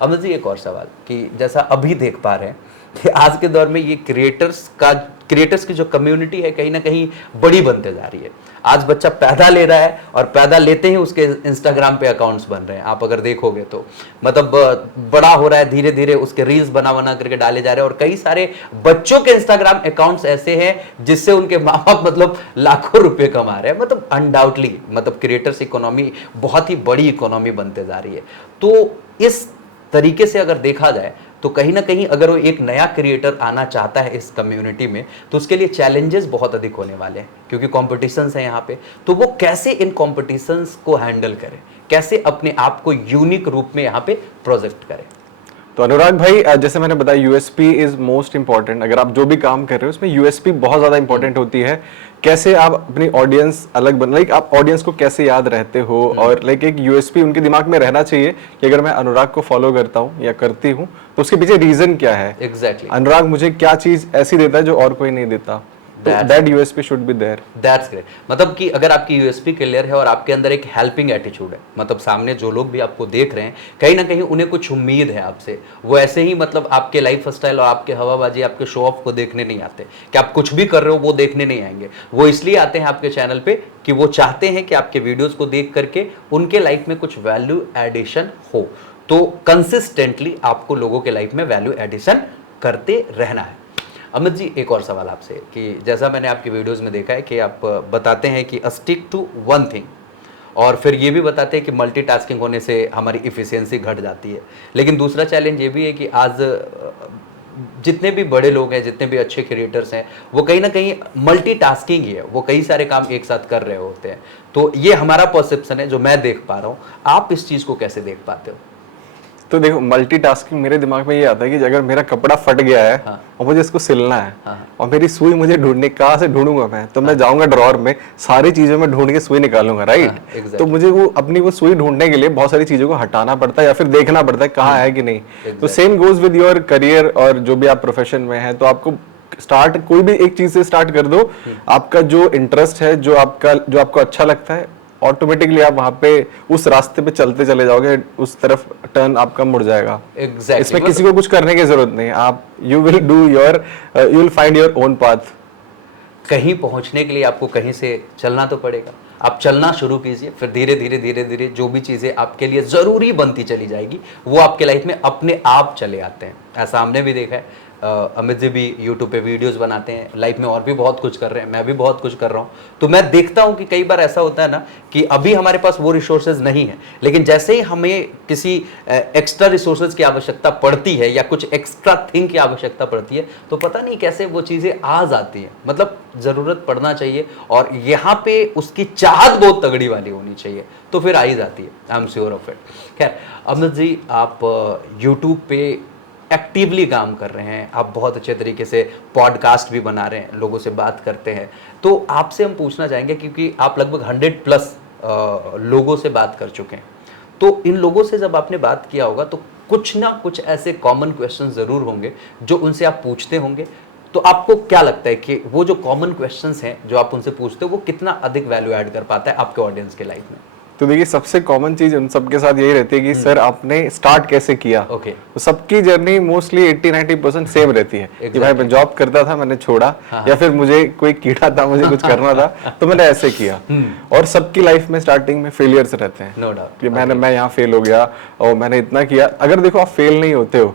अमित जी, एक और सवाल कि जैसा अभी देख पा रहे हैं कि आज के दौर में ये क्रिएटर्स की जो कम्युनिटी है कहीं ना कहीं बड़ी बनते जा रही है। आज बच्चा पैदा ले रहा है और पैदा लेते ही उसके इंस्टाग्राम पे अकाउंट्स बन रहे हैं, आप अगर देखोगे तो मतलब बड़ा हो रहा है, धीरे धीरे उसके रील्स बना करके डाले जा रहे हैं। और कई सारे बच्चों के इंस्टाग्राम अकाउंट्स ऐसे हैं जिससे उनके माँ बाप मतलब लाखों रुपए कमा रहे हैं। मतलब अनडाउटली मतलब क्रिएटर्स इकोनॉमी बहुत ही बड़ी इकोनॉमी बनते जा रही है। तो इस तरीके से अगर देखा जाए तो कहीं ना कहीं अगर वो एक नया क्रिएटर आना चाहता है इस कम्युनिटी में, तो उसके लिए चैलेंजेस बहुत अधिक होने वाले हैं, क्योंकि कॉम्पिटिशन्स हैं यहाँ पे। तो वो कैसे इन कॉम्पिटिशन्स को हैंडल करे, कैसे अपने आप को यूनिक रूप में यहाँ पे प्रोजेक्ट करे? तो अनुराग भाई, जैसे मैंने बताया, यूएसपी इज मोस्ट इंपॉर्टेंट। अगर आप जो भी काम कर रहे हो उसमें यूएसपी बहुत ज्यादा इंपॉर्टेंट होती है। कैसे आप अपनी ऑडियंस अलग बन, लाइक आप ऑडियंस को कैसे याद रहते हो, और लाइक एक यूएसपी उनके दिमाग में रहना चाहिए कि अगर मैं अनुराग को फॉलो करता हूँ या करती हूँ तो उसके पीछे रीजन क्या है। एग्जैक्टली। अनुराग मुझे क्या चीज ऐसी देता है जो और कोई नहीं देता। That USP should be there. That's great. मतलब कि अगर आपकी यूएसपी क्लियर है और आपके अंदर एक हेल्पिंग एटीट्यूड है, मतलब सामने जो लोग भी आपको देख रहे हैं कहीं ना कहीं उन्हें कुछ उम्मीद है आपसे, वो ऐसे ही मतलब आपके लाइफ स्टाइल और आपके हवाबाजी, आपके शो ऑफ को देखने नहीं आते कि आप कुछ भी कर रहे हो, वो देखने नहीं आएंगे। वो इसलिए आते हैं आपके चैनल पे कि वो चाहते हैं कि आपके वीडियोज को देख करके उनके लाइफ में कुछ वैल्यू एडिशन हो। तो कंसिस्टेंटली आपको लोगों के लाइफ में वैल्यू एडिशन करते रहना है। अमित जी, एक और सवाल आपसे कि जैसा मैंने आपकी वीडियोस में देखा है कि आप बताते हैं कि स्टिक टू वन थिंग, और फिर ये भी बताते हैं कि मल्टीटास्किंग होने से हमारी इफ़िशियंसी घट जाती है। लेकिन दूसरा चैलेंज ये भी है कि आज जितने भी बड़े लोग हैं, जितने भी अच्छे क्रिएटर्स हैं, वो कहीं ना कहीं मल्टीटास्किंग ही है, वो कई सारे काम एक साथ कर रहे होते हैं। तो ये हमारा परसेप्शन है जो मैं देख पा रहा हूँ, आप इस चीज़ को कैसे देख पाते हो? तो देखो मल्टीटास्किंग मेरे दिमाग में ये आता है कि अगर मेरा कपड़ा फट गया है और मुझे इसको सिलना है और मेरी सुई मुझे ढूंढने, कहाँ से ढूंढूंगा मैं, तो मैं जाऊंगा ड्रॉअर में, सारी चीजों में ढूंढ के सुई निकालूंगा, राइट। तो मुझे वो अपनी वो सुई ढूंढने के लिए बहुत सारी चीजों को हटाना पड़ता है या फिर देखना पड़ता है कहाँ है कि नहीं। तो same goes with your career और जो भी आप प्रोफेशन में है, तो आपको स्टार्ट कोई भी एक चीज से स्टार्ट कर दो। आपका जो इंटरेस्ट है, जो आपको अच्छा लगता है, ऑटोमेटिकली आप वहां पे उस रास्ते पे चलते चले जाओगे, उस तरफ टर्न आपका मुड़ जाएगा। Exactly. इसमें किसी को कुछ करने की जरूरत नहीं, आप you will find your own path. कहीं पहुंचने के लिए आपको कहीं से चलना तो पड़ेगा, आप चलना शुरू कीजिए, फिर धीरे धीरे जो भी चीजें आपके लिए जरूरी बनती चली जाएगी वो आपके लाइफ में अपने आप चले आते हैं। ऐसा हमने भी देखा है। अमित जी भी यूट्यूब पे वीडियोस बनाते हैं, लाइफ में और भी बहुत कुछ कर रहे हैं, मैं भी बहुत कुछ कर रहा हूँ। तो मैं देखता हूँ कि कई बार ऐसा होता है ना कि अभी हमारे पास वो रिसोर्सेज नहीं है, लेकिन जैसे ही हमें किसी एक्स्ट्रा रिसोर्सेज की आवश्यकता पड़ती है या कुछ एक्स्ट्रा थिंग की आवश्यकता पड़ती है, तो पता नहीं कैसे वो चीज़ें आ जाती हैं। मतलब ज़रूरत पड़ना चाहिए और यहाँ पे उसकी चाहत बहुत तगड़ी वाली होनी चाहिए, तो फिर आ ही जाती है। I am sure of it. खैर अमित जी, आप यूट्यूब पे एक्टिवली काम कर रहे हैं, आप बहुत अच्छे तरीके से पॉडकास्ट भी बना रहे हैं, लोगों से बात करते हैं। तो आपसे हम पूछना चाहेंगे, क्योंकि आप लगभग 100+ लोगों से बात कर चुके हैं, तो इन लोगों से जब आपने बात किया होगा तो कुछ ना कुछ ऐसे कॉमन क्वेश्चन ज़रूर होंगे जो उनसे आप पूछते होंगे। तो आपको क्या लगता है कि वो जो कॉमन क्वेश्चंस हैं जो आप उनसे पूछते हो, वो कितना अधिक वैल्यू ऐड कर पाता है आपके ऑडियंस के लाइफ में? तो देखिए, सबसे कॉमन चीज उन सबके साथ यही रहती है कि सर आपने स्टार्ट कैसे किया। तो सबकी जर्नी मोस्टली 80-90% सेम रहती है कि भाई मैं जॉब करता था, मैंने छोड़ा, या फिर मुझे कोई कीड़ा था, मुझे कुछ करना था तो मैंने ऐसे किया। और सबकी लाइफ में स्टार्टिंग में फेलियर्स रहते हैं, नो डाउट, कि मैं यहाँ फेल हो गया और मैंने इतना किया। अगर देखो आप फेल नहीं होते हो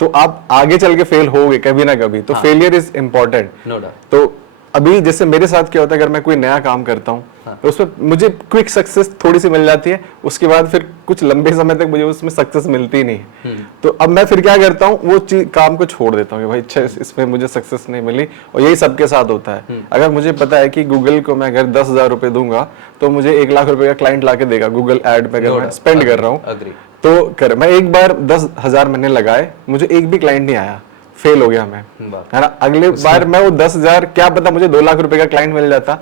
तो आप आगे चल के फेल होगे कभी ना कभी, तो failure is important, no doubt. तो अभी जैसे मेरे साथ क्या होता है, अगर मैं कोई नया काम करता हूँ तो उसमें मुझे क्विक सक्सेस थोड़ी सी मिल जाती है, उसके बाद फिर कुछ लंबे समय तक मुझे उसमें सक्सेस मिलती नहीं। तो अब मैं फिर क्या करता हूँ, वो काम को छोड़ देता हूँ कि भाई अच्छा इसमें मुझे सक्सेस नहीं मिली। और यही सबके साथ होता है। अगर मुझे पता है कि गूगल को मैं अगर 10,000 रुपए दूंगा तो मुझे 1 लाख रुपए का क्लाइंट ला के देगा, गूगल एड पे अगर मैं स्पेंड कर रहा हूँ तो मैं एक बार 10,000 मैंने लगाए, मुझे एक भी क्लाइंट नहीं आया, फेल हो गया मैं, है ना। अगले बार मैं वो 10,000, क्या पता मुझे 2 लाख रुपए का क्लाइंट मिल जाता,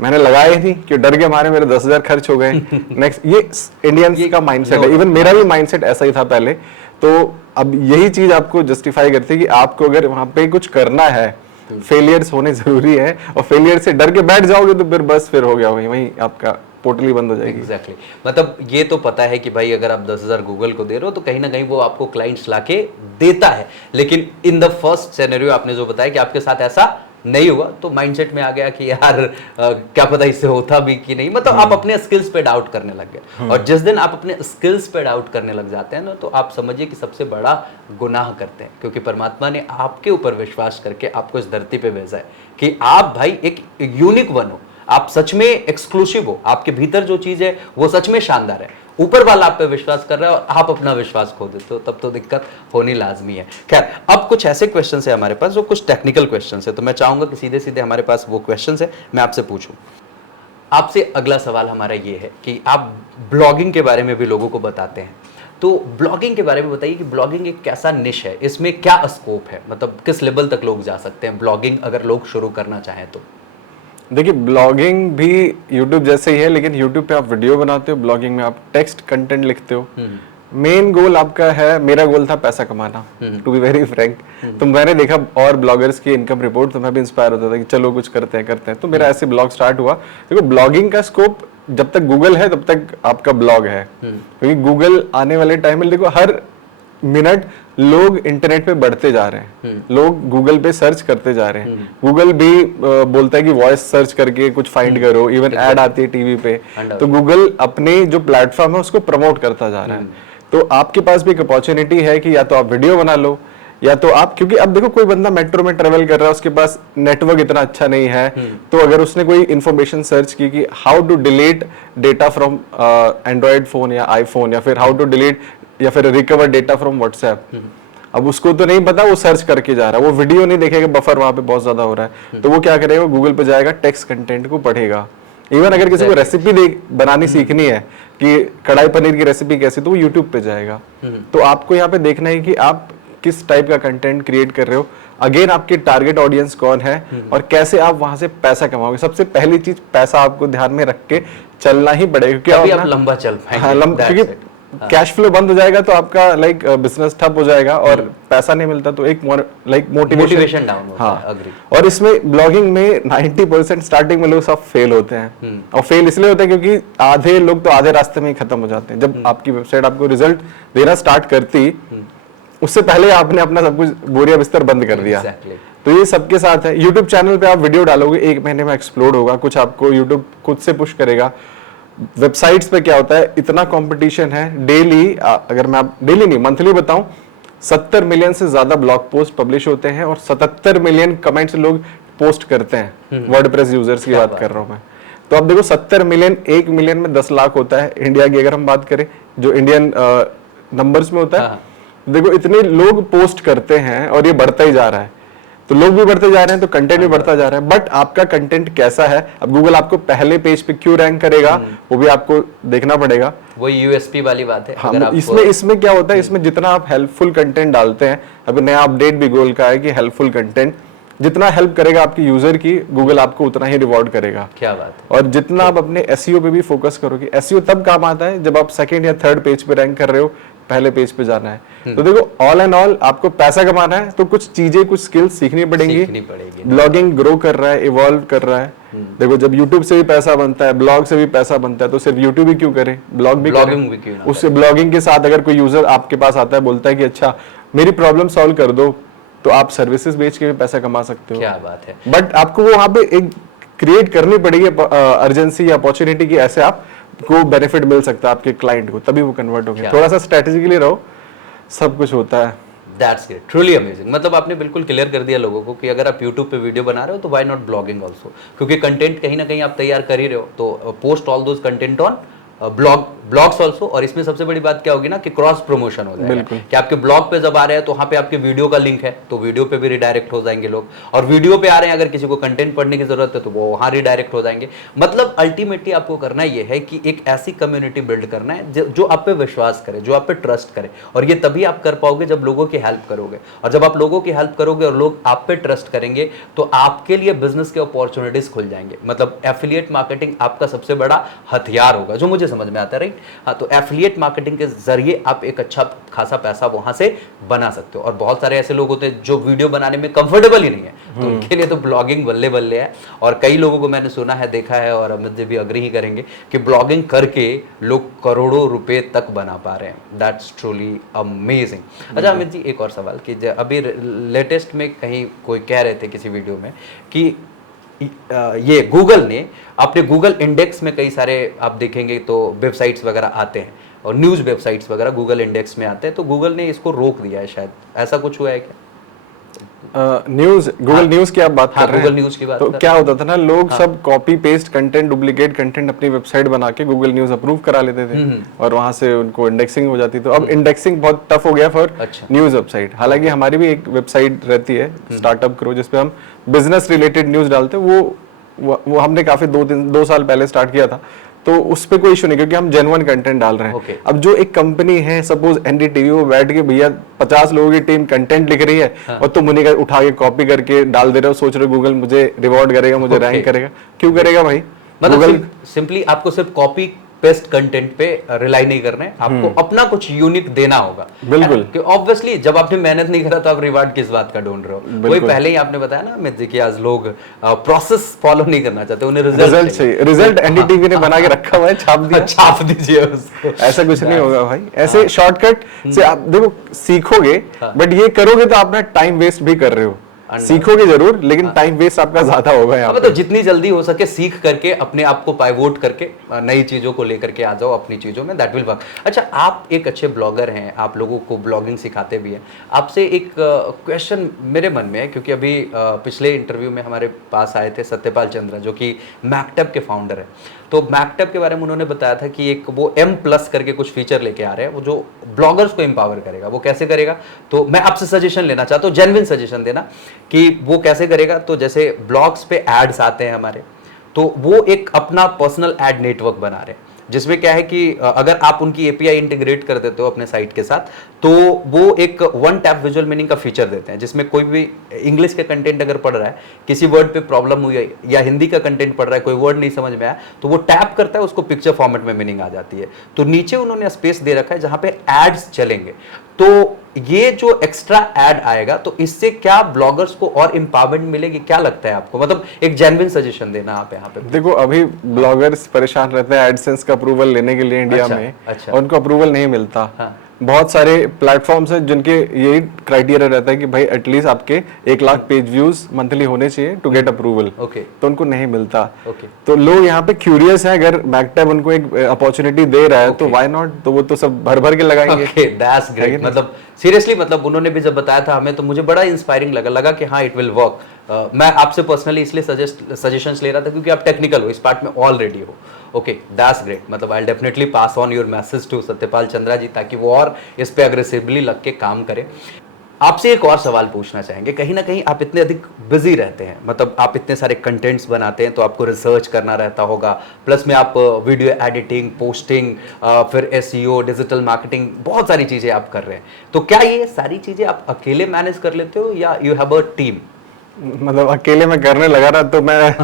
मैंने लगाया ही नहीं कि डर के मारे मेरे 10,000 खर्च हो गए। नेक्स्ट, ये इंडियंस का माइंडसेट है, इवन मेरा भी माइंडसेट ऐसा ही था पहले। तो अब यही चीज आपको जस्टिफाई करती है कि आपको अगर वहां पे कुछ करना है, फेलियर्स होने जरूरी है, और फेलियर से डर के बैठ जाओगे तो फिर बस फिर हो गया, वही आपका पोटली बंद हो जाएगी। एग्जैक्टली मतलब ये तो पता है कि भाई अगर आप 10,000 गूगल को दे रहे हो तो कहीं ना कहीं वो आपको क्लाइंट्स लाके देता है, लेकिन इन द फर्स्ट सिनेरियो आपने जो बताया कि आपके साथ ऐसा नहीं हुआ, तो माइंडसेट में आ गया कि यार क्या पता इससे होता भी कि नहीं। मतलब आप अपने स्किल्स पे डाउट करने लग गए, और जिस दिन आप अपने स्किल्स पे डाउट करने लग जाते हैं ना, तो आप समझिए कि सबसे बड़ा गुनाह करते हैं, क्योंकि परमात्मा ने आपके ऊपर विश्वास करके आपको इस धरती पे भेजा है कि आप भाई एक यूनिक बनो, आप सच में एक्सक्लूसिव हो, आपके भीतर जो चीज है वो सच में शानदार है। ऊपर वाला आप पे विश्वास कर रहा है और आप अपना विश्वास खो देते हो, तब तो दिक्कत होनी लाजमी है। खैर, अब कुछ ऐसे क्वेश्चन है हमारे पास जो कुछ टेक्निकल क्वेश्चन है, तो मैं चाहूंगा कि सीधे सीधे हमारे पास वो क्वेश्चन है, मैं आपसे पूछूं। आपसे अगला सवाल हमारा ये है कि आप ब्लॉगिंग के बारे में भी लोगों को बताते हैं, तो ब्लॉगिंग के बारे में बताइए कि ब्लॉगिंग एक कैसा निश है, इसमें क्या स्कोप है, मतलब किस लेवल तक लोग जा सकते हैं ब्लॉगिंग अगर लोग शुरू करना चाहें तो? देखिए, ब्लॉगिंग भी YouTube जैसे ही है, लेकिन YouTube पे आप वीडियो बनाते हो, ब्लॉगिंग में आप टेक्स्ट कंटेंट लिखते हो। मेन गोल आपका है, मेरा गोल था पैसा कमाना, टू बी वेरी फ्रैंक। तो मैंने देखा और ब्लॉगर्स की इनकम रिपोर्ट, तो मैं भी इंस्पायर होता था कि चलो कुछ करते हैं। तो मेरा ऐसे ब्लॉग स्टार्ट हुआ। देखो, ब्लॉगिंग का स्कोप जब तक गूगल है तब तक आपका ब्लॉग है, क्योंकि गूगल आने वाले टाइम में देखो हर मिनट लोग इंटरनेट पे बढ़ते जा रहे हैं, लोग गूगल पे सर्च करते जा रहे हैं। गूगल भी बोलता है कि वॉइस सर्च करके कुछ फाइंड करो, इवन ऐड आती है टीवी पे। तो गूगल अपने जो प्लेटफॉर्म है उसको प्रमोट करता जा रहा है। तो आपके पास भी एक अपॉर्चुनिटी है कि या तो आप वीडियो बना लो, या तो आप, क्योंकि अब देखो कोई बंदा मेट्रो में ट्रेवल कर रहा है, उसके पास नेटवर्क इतना अच्छा नहीं है, तो अगर उसने कोई इंफॉर्मेशन सर्च की कि how to delete data from Android phone या आईफोन, या फिर हाउ टू डिलीट या फिर रिकवर डेटा फ्रॉम व्हाट्सएप, अब उसको तो नहीं पता, वो सर्च करके जा रहा है, वो वीडियो नहीं देखेगा, बफर वहां पे बहुत ज्यादा हो रहा है, तो वो क्या करेगा, गूगल पे जाएगा, टेक्स्ट कंटेंट को पढ़ेगा, इवन अगर किसी को रेसिपी बनानी सीखनी है कि कढ़ाई पनीर की रेसिपी कैसी, तो वो यूट्यूब पे जाएगा। तो आपको यहाँ पे देखना है कि आप किस टाइप का कंटेंट क्रिएट कर रहे हो, अगेन आपके टारगेट ऑडियंस कौन है और कैसे आप वहां से पैसा कमाओगे। सबसे पहली चीज पैसा आपको ध्यान में रख के चलना ही पड़ेगा, क्योंकि आप लंबा चल पाएंगे। हाँ, क्योंकि कैश फ्लो बंद हो जाएगा तो आपका लाइक बिजनेस ठप हो जाएगा और पैसा नहीं मिलता, तो एक लाइक मोटिवेशन डाउन होता है। अग्री। और इसमें ब्लॉगिंग में 90% स्टार्टिंग में लोग सब फेल होते हैं, और फेल इसलिए होते हैं क्योंकि आधे लोग तो आधे रास्ते में ही खत्म हो जाते हैं। जब आपकी वेबसाइट आपको रिजल्ट देना स्टार्ट करती, उससे पहले आपने अपना सब कुछ बोरिया बिस्तर बंद कर दिया। तो ये सबके साथ है। यूट्यूब चैनल पे आप वीडियो डालोगे, 1 महीने में एक्सप्लोड होगा, कुछ आपको यूट्यूब खुद से पुश करेगा। वेबसाइट्स पे क्या होता है, इतना कंपटीशन है डेली, अगर मैं आप डेली नहीं मंथली बताऊं, 70 मिलियन से ज्यादा ब्लॉग पोस्ट पब्लिश होते हैं और 77 मिलियन कमेंट्स लोग पोस्ट करते हैं। वर्डप्रेस यूजर्स की बात कर रहा हूं मैं। तो आप देखो 70 मिलियन, 1 मिलियन में 10 लाख होता है इंडिया की, अगर हम बात करें जो इंडियन नंबर्स में होता है। देखो इतने लोग पोस्ट करते हैं और ये बढ़ता ही जा रहा है, तो लोग भी बढ़ते जा रहे हैं तो कंटेंट भी बढ़ता जा रहा है। बट आपका कंटेंट कैसा है, अब गूगल आपको पहले पेज पे क्यों रैंक करेगा वो भी आपको देखना पड़ेगा। वही यूएसपी वाली बात है। हाँ, अगर इसमें क्या होता है, इसमें जितना आप हेल्पफुल कंटेंट डालते हैं, अभी नया अपडेट भी गूगल का है कि हेल्पफुल कंटेंट जितना हेल्प करेगा आपकी यूजर की, गूगल आपको उतना ही रिवॉर्ड करेगा। क्या बात है। और जितना आप अपने एसईओ पे भी फोकस करोगे, एसईओ तब काम आता है जब आप सेकंड या थर्ड पेज पे रैंक कर रहे हो, पहले पेज पे जाना है। तो देखो ऑल एंड ऑल आपको पैसा कमाना है तो कुछ चीजें, कुछ स्किल्स सीखनी पड़ेंगी। ब्लॉगिंग ग्रो कर रहा है, इवॉल्व कर रहा है। देखो जब यूट्यूब से भी पैसा बनता है, ब्लॉग से भी पैसा बनता है, तो सिर्फ यूट्यूब ही क्यों करें, ब्लॉग भी करें। उससे ब्लॉगिंग के साथ अगर कोई यूजर आपके पास आता है, बोलता है कि अच्छा मेरी प्रॉब्लम सॉल्व कर दो, तो आप सर्विसेज बेच के भी पैसा कमा सकते हो। क्या बात है। बट आपको वो वहां पे एक क्रिएट करनी पड़ेगी अर्जेंसी या अपॉर्चुनिटी की, ऐसे आप को बेनिफिट मिल सकता है आपके क्लाइंट को, तभी वो कन्वर्ट हो गया। थोड़ा सा स्ट्रेटेजिकली रहो, सब कुछ होता है। That's great, truly amazing। मतलब आपने बिल्कुल क्लियर कर दिया लोगों को कि अगर आप YouTube पे वीडियो बना रहे हो तो व्हाई नॉट ब्लॉगिंग आल्सो, क्योंकि कंटेंट कहीं ना कहीं आप तैयार कर ही रहे हो, तो post all those content on blogs also. और इसमें सबसे बड़ी बात क्या होगी ना कि क्रॉस प्रमोशन हो जाएगा कि आपके ब्लॉग पे जब आ रहे हैं तो वहां पे आपके वीडियो का लिंक है, तो वीडियो पे भी रिडायरेक्ट हो जाएंगे लोग, और वीडियो पे आ रहे हैं अगर किसी को कंटेंट पढ़ने की जरूरत है तो वो वहां रिडायरेक्ट हो जाएंगे। मतलब अल्टीमेटली आपको करना ये है कि एक ऐसी कम्युनिटी बिल्ड करना है जो आप पे विश्वास करे, जो आप पे ट्रस्ट करे, और ये तभी आप कर पाओगे जब लोगों की हेल्प करोगे। और जब आप लोगों की हेल्प करोगे और लोग आप पे ट्रस्ट करेंगे तो आपके लिए बिजनेस के अपॉर्चुनिटीज खुल जाएंगे। मतलब एफिलिएट मार्केटिंग आपका सबसे बड़ा हथियार होगा, जो मुझे समझ में आता है, राइट। हाँ, तो एफिलिएट मार्केटिंग के जरिए आप एक अच्छा खासा पैसा वहां से बना सकते हो। और बहुत सारे ऐसे लोग होते हैं जो वीडियो बनाने में कंफर्टेबल ही नहीं है, तो उनके लिए तो ब्लॉगिंग बल्ले बल्ले है। और कई लोगों को मैंने सुना है, देखा है, और अमित जी भी अग्री ही करेंगे कि ब्लॉगिंग करके लोग करोड़ों रुपए तक बना पा रहे हैं। That's truly amazing. अच्छा अमित जी, एक और सवाल कि अभी लेटेस्ट में कहीं कोई कह रहे थे किसी वीडियो में कि ये गूगल ने अपने गूगल इंडेक्स में कई सारे आप देखेंगे तो वेबसाइट्स वगैरह आते हैं और न्यूज़ वेबसाइट्स वगैरह गूगल इंडेक्स में आते हैं, तो गूगल ने इसको रोक दिया है, शायद ऐसा कुछ हुआ है क्या? न्यूज, गूगल न्यूज की आप बात कर रहे हैं? गूगल न्यूज की बात तो क्या होता था ना, लोग सब copy paste content, duplicate content अपनी वेबसाइट बना के गूगल न्यूज अप्रूव करा लेते थे और वहां से उनको इंडेक्सिंग हो जाती। तो अब इंडेक्सिंग बहुत टफ हो गया फॉर न्यूज वेबसाइट। हालांकि हमारी भी एक वेबसाइट रहती है स्टार्टअप करो, जिसपे हम बिजनेस रिलेटेड न्यूज डालते हैं। वो हमने काफी 2 साल पहले स्टार्ट किया था, तो उस पे कोई इशू नहीं, क्योंकि हम जेन्युइन कंटेंट डाल रहे हैं। अब जो एक कंपनी है, सपोज एनडीटीवी, वो बैठ के भैया 50 लोगों की टीम कंटेंट लिख रही है और तुम उन्हीं का उठा के कॉपी करके डाल दे रहे हो, सोच रहे हो गूगल मुझे रिवॉर्ड करेगा, मुझे रैंक करेगा। क्यों करेगा भाई? मतलब सिंपली आपको सिर्फ कॉपी पेस्ट कंटेंट पे रिलाई नहीं करना है, आपको अपना कुछ यूनिक देना होगा। बिल्कुल, कि ऑब्वियसली जब आपने मेहनत नहीं करा तो आप रिवार्ड किस बात का ढूंढ रहे हो? वही पहले ही आपने बताया ना अमित जी कि आज लोग प्रोसेस फॉलो नहीं करना चाहते, उन्हें रिजल्ट चाहिए। रिजल्ट एनडीटीवी ने बना के रखा हुआ है, छाप दीजिए उसको। ऐसा कुछ नहीं होगा भाई, ऐसे शॉर्टकट से आप देखो सीखोगे, बट ये करोगे तो आप टाइम वेस्ट भी कर रहे हो। सीखोगे जरूर, लेकिन टाइम वेस्ट आपका ज्यादा होगा यहाँ पे। तो जितनी जल्दी हो सके सीख करके अपने आप को पाइवोट करके नई चीजों को लेकर के आ जाओ अपनी चीजों में, दैट विल वर्क। अच्छा, आप एक अच्छे ब्लॉगर हैं, आप लोगों को ब्लॉगिंग सिखाते भी हैं। आपसे एक क्वेश्चन मेरे मन में है, क्योंकि अभी पिछले इंटरव्यू में हमारे पास आए थे सत्यपाल चंद्रा, जो कि मैकटैब के फाउंडर हैं। तो मैकटैब के बारे में उन्होंने बताया था कि एक वो M+ करके कुछ फीचर लेके आ रहे हैं, वो जो ब्लॉगर्स को एम्पावर करेगा। वो कैसे करेगा? तो मैं आपसे सजेशन लेना चाहता हूँ, जेन्युइन सजेशन देना कि वो कैसे करेगा। तो जैसे ब्लॉग्स पे एड्स आते हैं हमारे, तो वो एक अपना पर्सनल एड नेटवर्क बना रहे हैं, जिसमें क्या है कि अगर आप उनकी एपीआई इंटीग्रेट कर देते हो अपने साइट के साथ, तो वो एक वन टैप विजुअल मीनिंग का फीचर देते हैं, जिसमें कोई भी इंग्लिश का कंटेंट अगर पढ़ रहा है, किसी वर्ड पे प्रॉब्लम हुई है, या हिंदी का कंटेंट पढ़ रहा है, कोई वर्ड नहीं समझ में आया, तो वो टैप करता है, उसको पिक्चर फॉर्मेट में मीनिंग आ जाती है। तो नीचे उन्होंने स्पेस दे रखा है जहां पे एड्स चलेंगे। तो ये जो एक्स्ट्रा एड आएगा, तो इससे क्या ब्लॉगर्स को और एम्पावरमेंट मिलेगी, क्या लगता है आपको? मतलब एक जेन्युइन सजेशन देना आप यहाँ पे। देखो, अभी ब्लॉगर्स परेशान रहते हैं एडसेंस का अप्रूवल लेने के लिए इंडिया में। अच्छा। और उनको अप्रूवल नहीं मिलता। हाँ। बहुत सारे प्लेटफॉर्म्स हैं जिनके यही क्राइटेरिया रहता है कि भाई एटलीस्ट आपके 1 लाख पेज व्यूज मंथली होने चाहिए टू गेट अप्रूवल। ओके। तो उनको नहीं मिलता। ओके। तो लोग यहाँ पे क्यूरियस हैं, अगर मैकटैब उनको एक अपॉर्चुनिटी दे रहा है तो व्हाई नॉट, तो वो तो सब भर भर के लगाएंगे। Okay, that's great. मतलब सीरियसली, मतलब उन्होंने भी जब बताया था हमें, तो मुझे बड़ा इंस्पायरिंग लगा कि हाँ, इट विल वर्क। मैं आपसे पर्सनली इसलिए सजेशंस ले रहा था क्योंकि आप टेक्निकल हो, इस पार्ट में ऑलरेडी हो। Okay, that's great. मतलब I definitely pass on your message to Satyapal Chandra ji, ताकि वो और इस पे अग्रेसिवली लग के काम करें। आपसे एक और सवाल पूछना चाहेंगे, कहीं ना कहीं आप इतने अधिक बिजी रहते हैं, मतलब आप इतने सारे कंटेंट्स बनाते हैं, तो आपको रिसर्च करना रहता होगा, प्लस में आप वीडियो एडिटिंग, पोस्टिंग, फिर एसईओ, डिजिटल मार्केटिंग, बहुत सारी चीज़ें आप कर रहे हैं। तो क्या ये सारी चीज़ें आप अकेले मैनेज कर लेते हो या यू हैव अ टीम? मतलब अकेले मैं करने लगा रहा तो मैं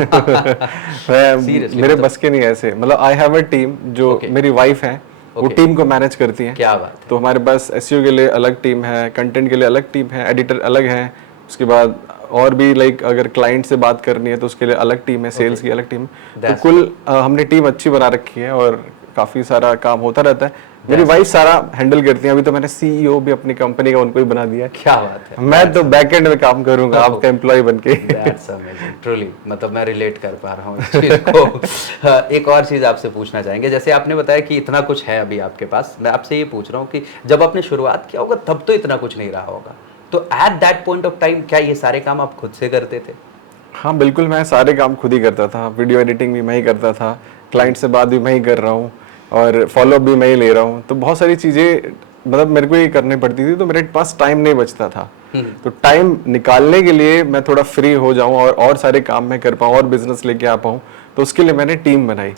मेरे बस के नहीं ऐसे। मतलब आई हैव अ टीम, जो मेरी वाइफ है, वो टीम को मैनेज करती है। क्या बात है। तो हमारे पास एसईओ के लिए अलग टीम है, कंटेंट के लिए अलग टीम है, एडिटर अलग है, उसके बाद और भी लाइक अगर क्लाइंट से बात करनी है तो उसके लिए अलग टीम है, सेल्स की अलग टीम। तो कुल हमने टीम अच्छी बना रखी है और काफी सारा काम होता रहता है। मेरी वाइफ सारा हैंडल करती है। अभी तो मैंने सीईओ भी अपनी कंपनी का उनको ही बना दिया है। क्या बात है। मैं तो बैकएंड में काम करूंगा, आपका एम्प्लॉय बनके। That's amazing, truly. मतलब मैं रिलेट कर पा रहा हूँ इस चीज को। एक और चीज आपसे पूछना चाहेंगे, जैसे आपने बताया कि इतना कुछ है अभी आपके पास, मैं आपसे ये पूछ रहा हूँ कि जब आपने शुरुआत किया होगा तब तो इतना कुछ नहीं रहा होगा, तो at that point of time क्या ये सारे काम आप खुद से करते थे? हाँ बिल्कुल, मैं सारे काम खुद ही करता था। वीडियो एडिटिंग भी मैं ही करता था, क्लाइंट से बात भी मैं ही कर रहा हूँ, और फॉलोअप भी मैं ही ले रहा हूँ। तो बहुत सारी चीज़ें मतलब मेरे को ही करनी पड़ती थी, तो मेरे पास टाइम नहीं बचता था। तो टाइम निकालने के लिए मैं थोड़ा फ्री हो जाऊँ और सारे काम मैं कर पाऊँ और बिजनेस लेके आ पाऊँ, तो उसके लिए मैंने टीम बनाई।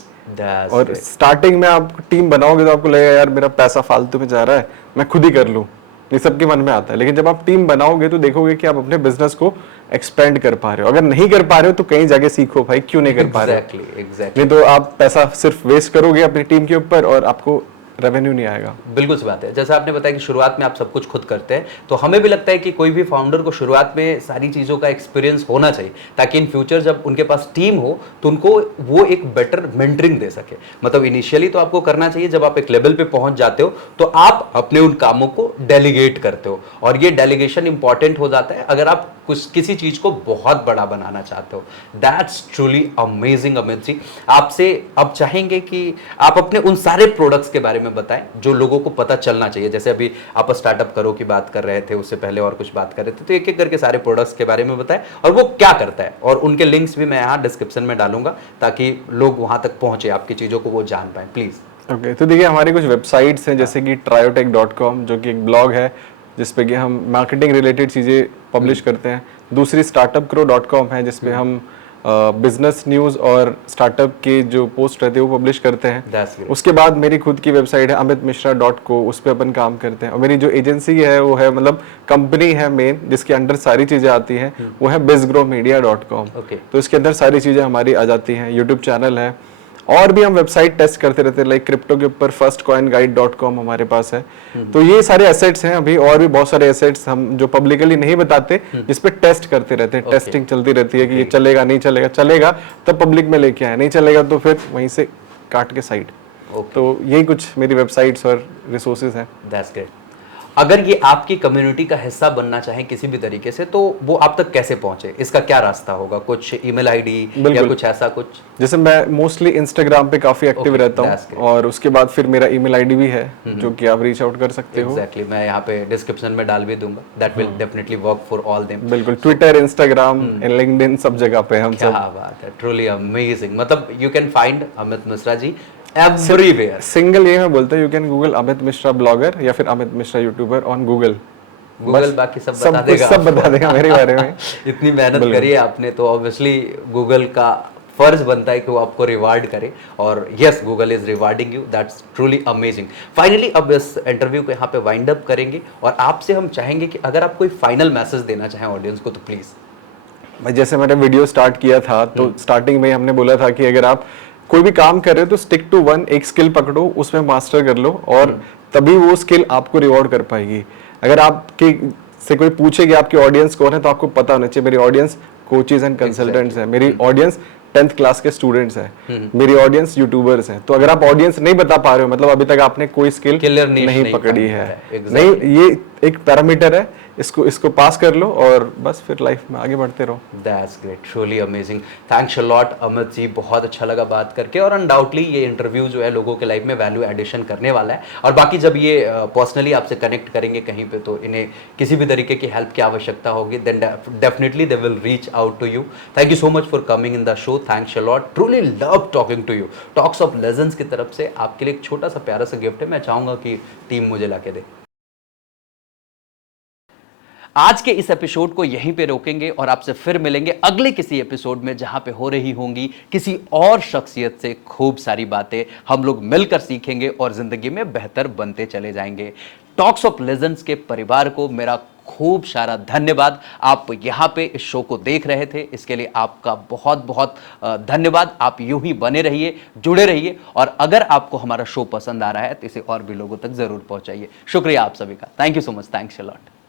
और स्टार्टिंग में आप टीम बनाओगे तो आपको लगेगा यार मेरा पैसा फालतू में जा रहा है, मैं खुद ही कर लूँ, ये सबके मन में आता है। लेकिन जब आप टीम बनाओगे तो देखोगे कि आप अपने बिजनेस को एक्सपेंड कर पा रहे हो। अगर नहीं कर पा रहे हो तो कहीं जाके सीखो भाई, क्यों नहीं कर पा रहे हो। Exactly. नहीं तो आप पैसा सिर्फ वेस्ट करोगे अपनी टीम के ऊपर और आपको रेवेन्यू नहीं आएगा। बिल्कुल सी बात है। जैसा आपने बताया कि शुरुआत में आप सब कुछ खुद करते हैं, तो हमें भी लगता है कि कोई भी फाउंडर को शुरुआत में सारी चीज़ों का एक्सपीरियंस होना चाहिए, ताकि इन फ्यूचर जब उनके पास टीम हो तो उनको वो एक बेटर मेंटरिंग दे सके। मतलब इनिशियली तो आपको करना चाहिए, जब आप एक लेवल पे पहुंच जाते हो तो आप अपने उन कामों को डेलीगेट करते हो, और ये डेलीगेशन इंपॉर्टेंट हो जाता है अगर आप किसी चीज़ को बहुत बड़ा बनाना चाहते हो। That's truly amazing Amit ji. आपसे अब चाहेंगे कि आप अपने उन सारे प्रोडक्ट्स के बारे में बताएं जो लोगों को पता चलना चाहिए। जैसे अभी आप स्टार्टअप करो की बात कर रहे थे, उससे पहले और कुछ बात कर रहे थे, तो एक एक करके सारे प्रोडक्ट्स के बारे में बताएं और वो क्या करता है, और उनके लिंक्स भी मैं यहाँ डिस्क्रिप्शन में डालूंगा ताकि लोग वहां तक पहुंचे, आपकी चीज़ों को वो जान पाए। प्लीज़। ओके, तो देखिए हमारी कुछ वेबसाइट्स हैं, जैसे कि triotech.com, जो कि एक ब्लॉग है जिसपे कि हम मार्केटिंग रिलेटेड चीज़ें पब्लिश करते हैं। दूसरी startupgrow.com है, जिसपे हम बिजनेस न्यूज़ और स्टार्टअप के जो पोस्ट रहते हैं वो पब्लिश करते हैं। उसके बाद मेरी खुद की वेबसाइट है amitmishra.co, उस पर अपन काम करते हैं। और मेरी जो एजेंसी है वो है, मतलब कंपनी है मेन, जिसके अंडर सारी चीज़ें आती हैं, वो है bizgrowmedia.com। तो इसके अंदर सारी चीज़ें हमारी आ जाती हैं। यूट्यूब चैनल है, और भी हम वेबसाइट टेस्ट करते रहते हैं, लाइक क्रिप्टो के ऊपर firstcoinguide.com हमारे पास है। तो ये सारे एसेट्स हैं अभी, और भी बहुत सारे एसेट्स हम जो पब्लिकली नहीं बताते, जिस पे टेस्ट करते रहते हैं। टेस्टिंग चलती रहती है कि ये चलेगा नहीं चलेगा, चलेगा तब पब्लिक में लेके आए, नहीं चलेगा तो फिर वहीं से काट के साइड। तो यही कुछ मेरी वेबसाइट्स और रिसोर्सेज हैं। That's great. अगर ये आपकी कम्युनिटी का हिस्सा बनना चाहे किसी भी तरीके से, तो वो आप तक कैसे पहुंचे? इसका क्या रास्ता होगा? कुछ ईमेल आईडी या कुछ ऐसा कुछ? जैसे मैं मोस्टली इंस्टाग्राम पे काफी एक्टिव रहता हूँ, और उसके बाद फिर मेरा ईमेल आईडी भी है जो कि आप रीच आउट कर सकते हो। एग्जैक्टली, मैं यहाँ पे डिस्क्रिप्शन में डाल भी दूंगा। That will definitely work for all them. बिल्कुल, ट्विटर, इंस्टाग्राम, लिंक्डइन, सब जगह पे हम सब। क्या बात है, ट्रूली अमेजिंग। मतलब you can find Amit Mishra ji everywhere. Single ये मैं बोलता हूँ, you can Google Amit Mishra blogger या फिर Amit Mishra YouTuber on Google. बाकी सब बता देगा मेरे बारे में। इतनी मेहनत करी है आपने, तो ऑब्वियसली गूगल का फर्ज बनता है कि वो आपको रिवार्ड करे, और yes Google is rewarding you, that's truly amazing. Finally अब इस इंटरव्यू को यहाँ पे वाइंड अप करेंगे और आपसे हम चाहेंगे कि अगर आप कोई फाइनल मैसेज देना चाहें ऑडियंस को तो प्लीज। भाई जैसे मैंने वीडियो स्टार्ट किया था तो स्टार्टिंग में हमने बोला था कि अगर आप कोई भी काम कर रहे हो तो स्टिक टू वन, एक स्किल पकड़ो, उसमें मास्टर कर लो और तभी वो स्किल आपको रिवॉर्ड कर पाएगी। अगर आपके से कोई पूछे कि आपकी ऑडियंस कौन है तो आपको पता होना चाहिए मेरी ऑडियंस कोचेज एंड कंसल्टेंट्स है, मेरी ऑडियंस 10th क्लास के स्टूडेंट्स हैं, मेरी ऑडियंस यूट्यूबर्स हैं। तो अगर आप ऑडियंस नहीं बता पा रहे हो मतलब अभी तक आपने कोई स्किल नहीं पकड़ी है। नहीं, ये एक पैरामीटर है, इसको पास कर लो और बस फिर लाइफ में आगे बढ़ते रहो। That's great, truly amazing. Thanks a lot Amit ji, बहुत अच्छा लगा बात करके, और अनडाउटली ये इंटरव्यू जो है लोगों के लाइफ में वैल्यू एडिशन करने वाला है। और बाकी जब ये पर्सनली आपसे कनेक्ट करेंगे कहीं पे तो इन्हें किसी भी तरीके की हेल्प की आवश्यकता होगी then definitely they will reach out to you. Thank you so much for coming in the show, thanks a lot, truly love talking to you. Talks of legends की तरफ से आपके लिए एक छोटा सा प्यारा सा गिफ्ट है, मैं चाहूंगा कि टीम मुझे लाके दे। आज के इस एपिसोड को यहीं पे रोकेंगे और आपसे फिर मिलेंगे अगले किसी एपिसोड में जहां पे हो रही होंगी किसी और शख्सियत से खूब सारी बातें, हम लोग मिलकर सीखेंगे और जिंदगी में बेहतर बनते चले जाएंगे। टॉक्स ऑफ लेजेंड्स के परिवार को मेरा खूब सारा धन्यवाद। आप यहाँ पे इस शो को देख रहे थे, इसके लिए आपका बहुत बहुत धन्यवाद। आप यूं ही बने रहिए, जुड़े रहिए, और अगर आपको हमारा शो पसंद आ रहा है तो इसे और भी लोगों तक जरूर पहुंचाइए। शुक्रिया आप सभी का, thank you so much, thanks a lot.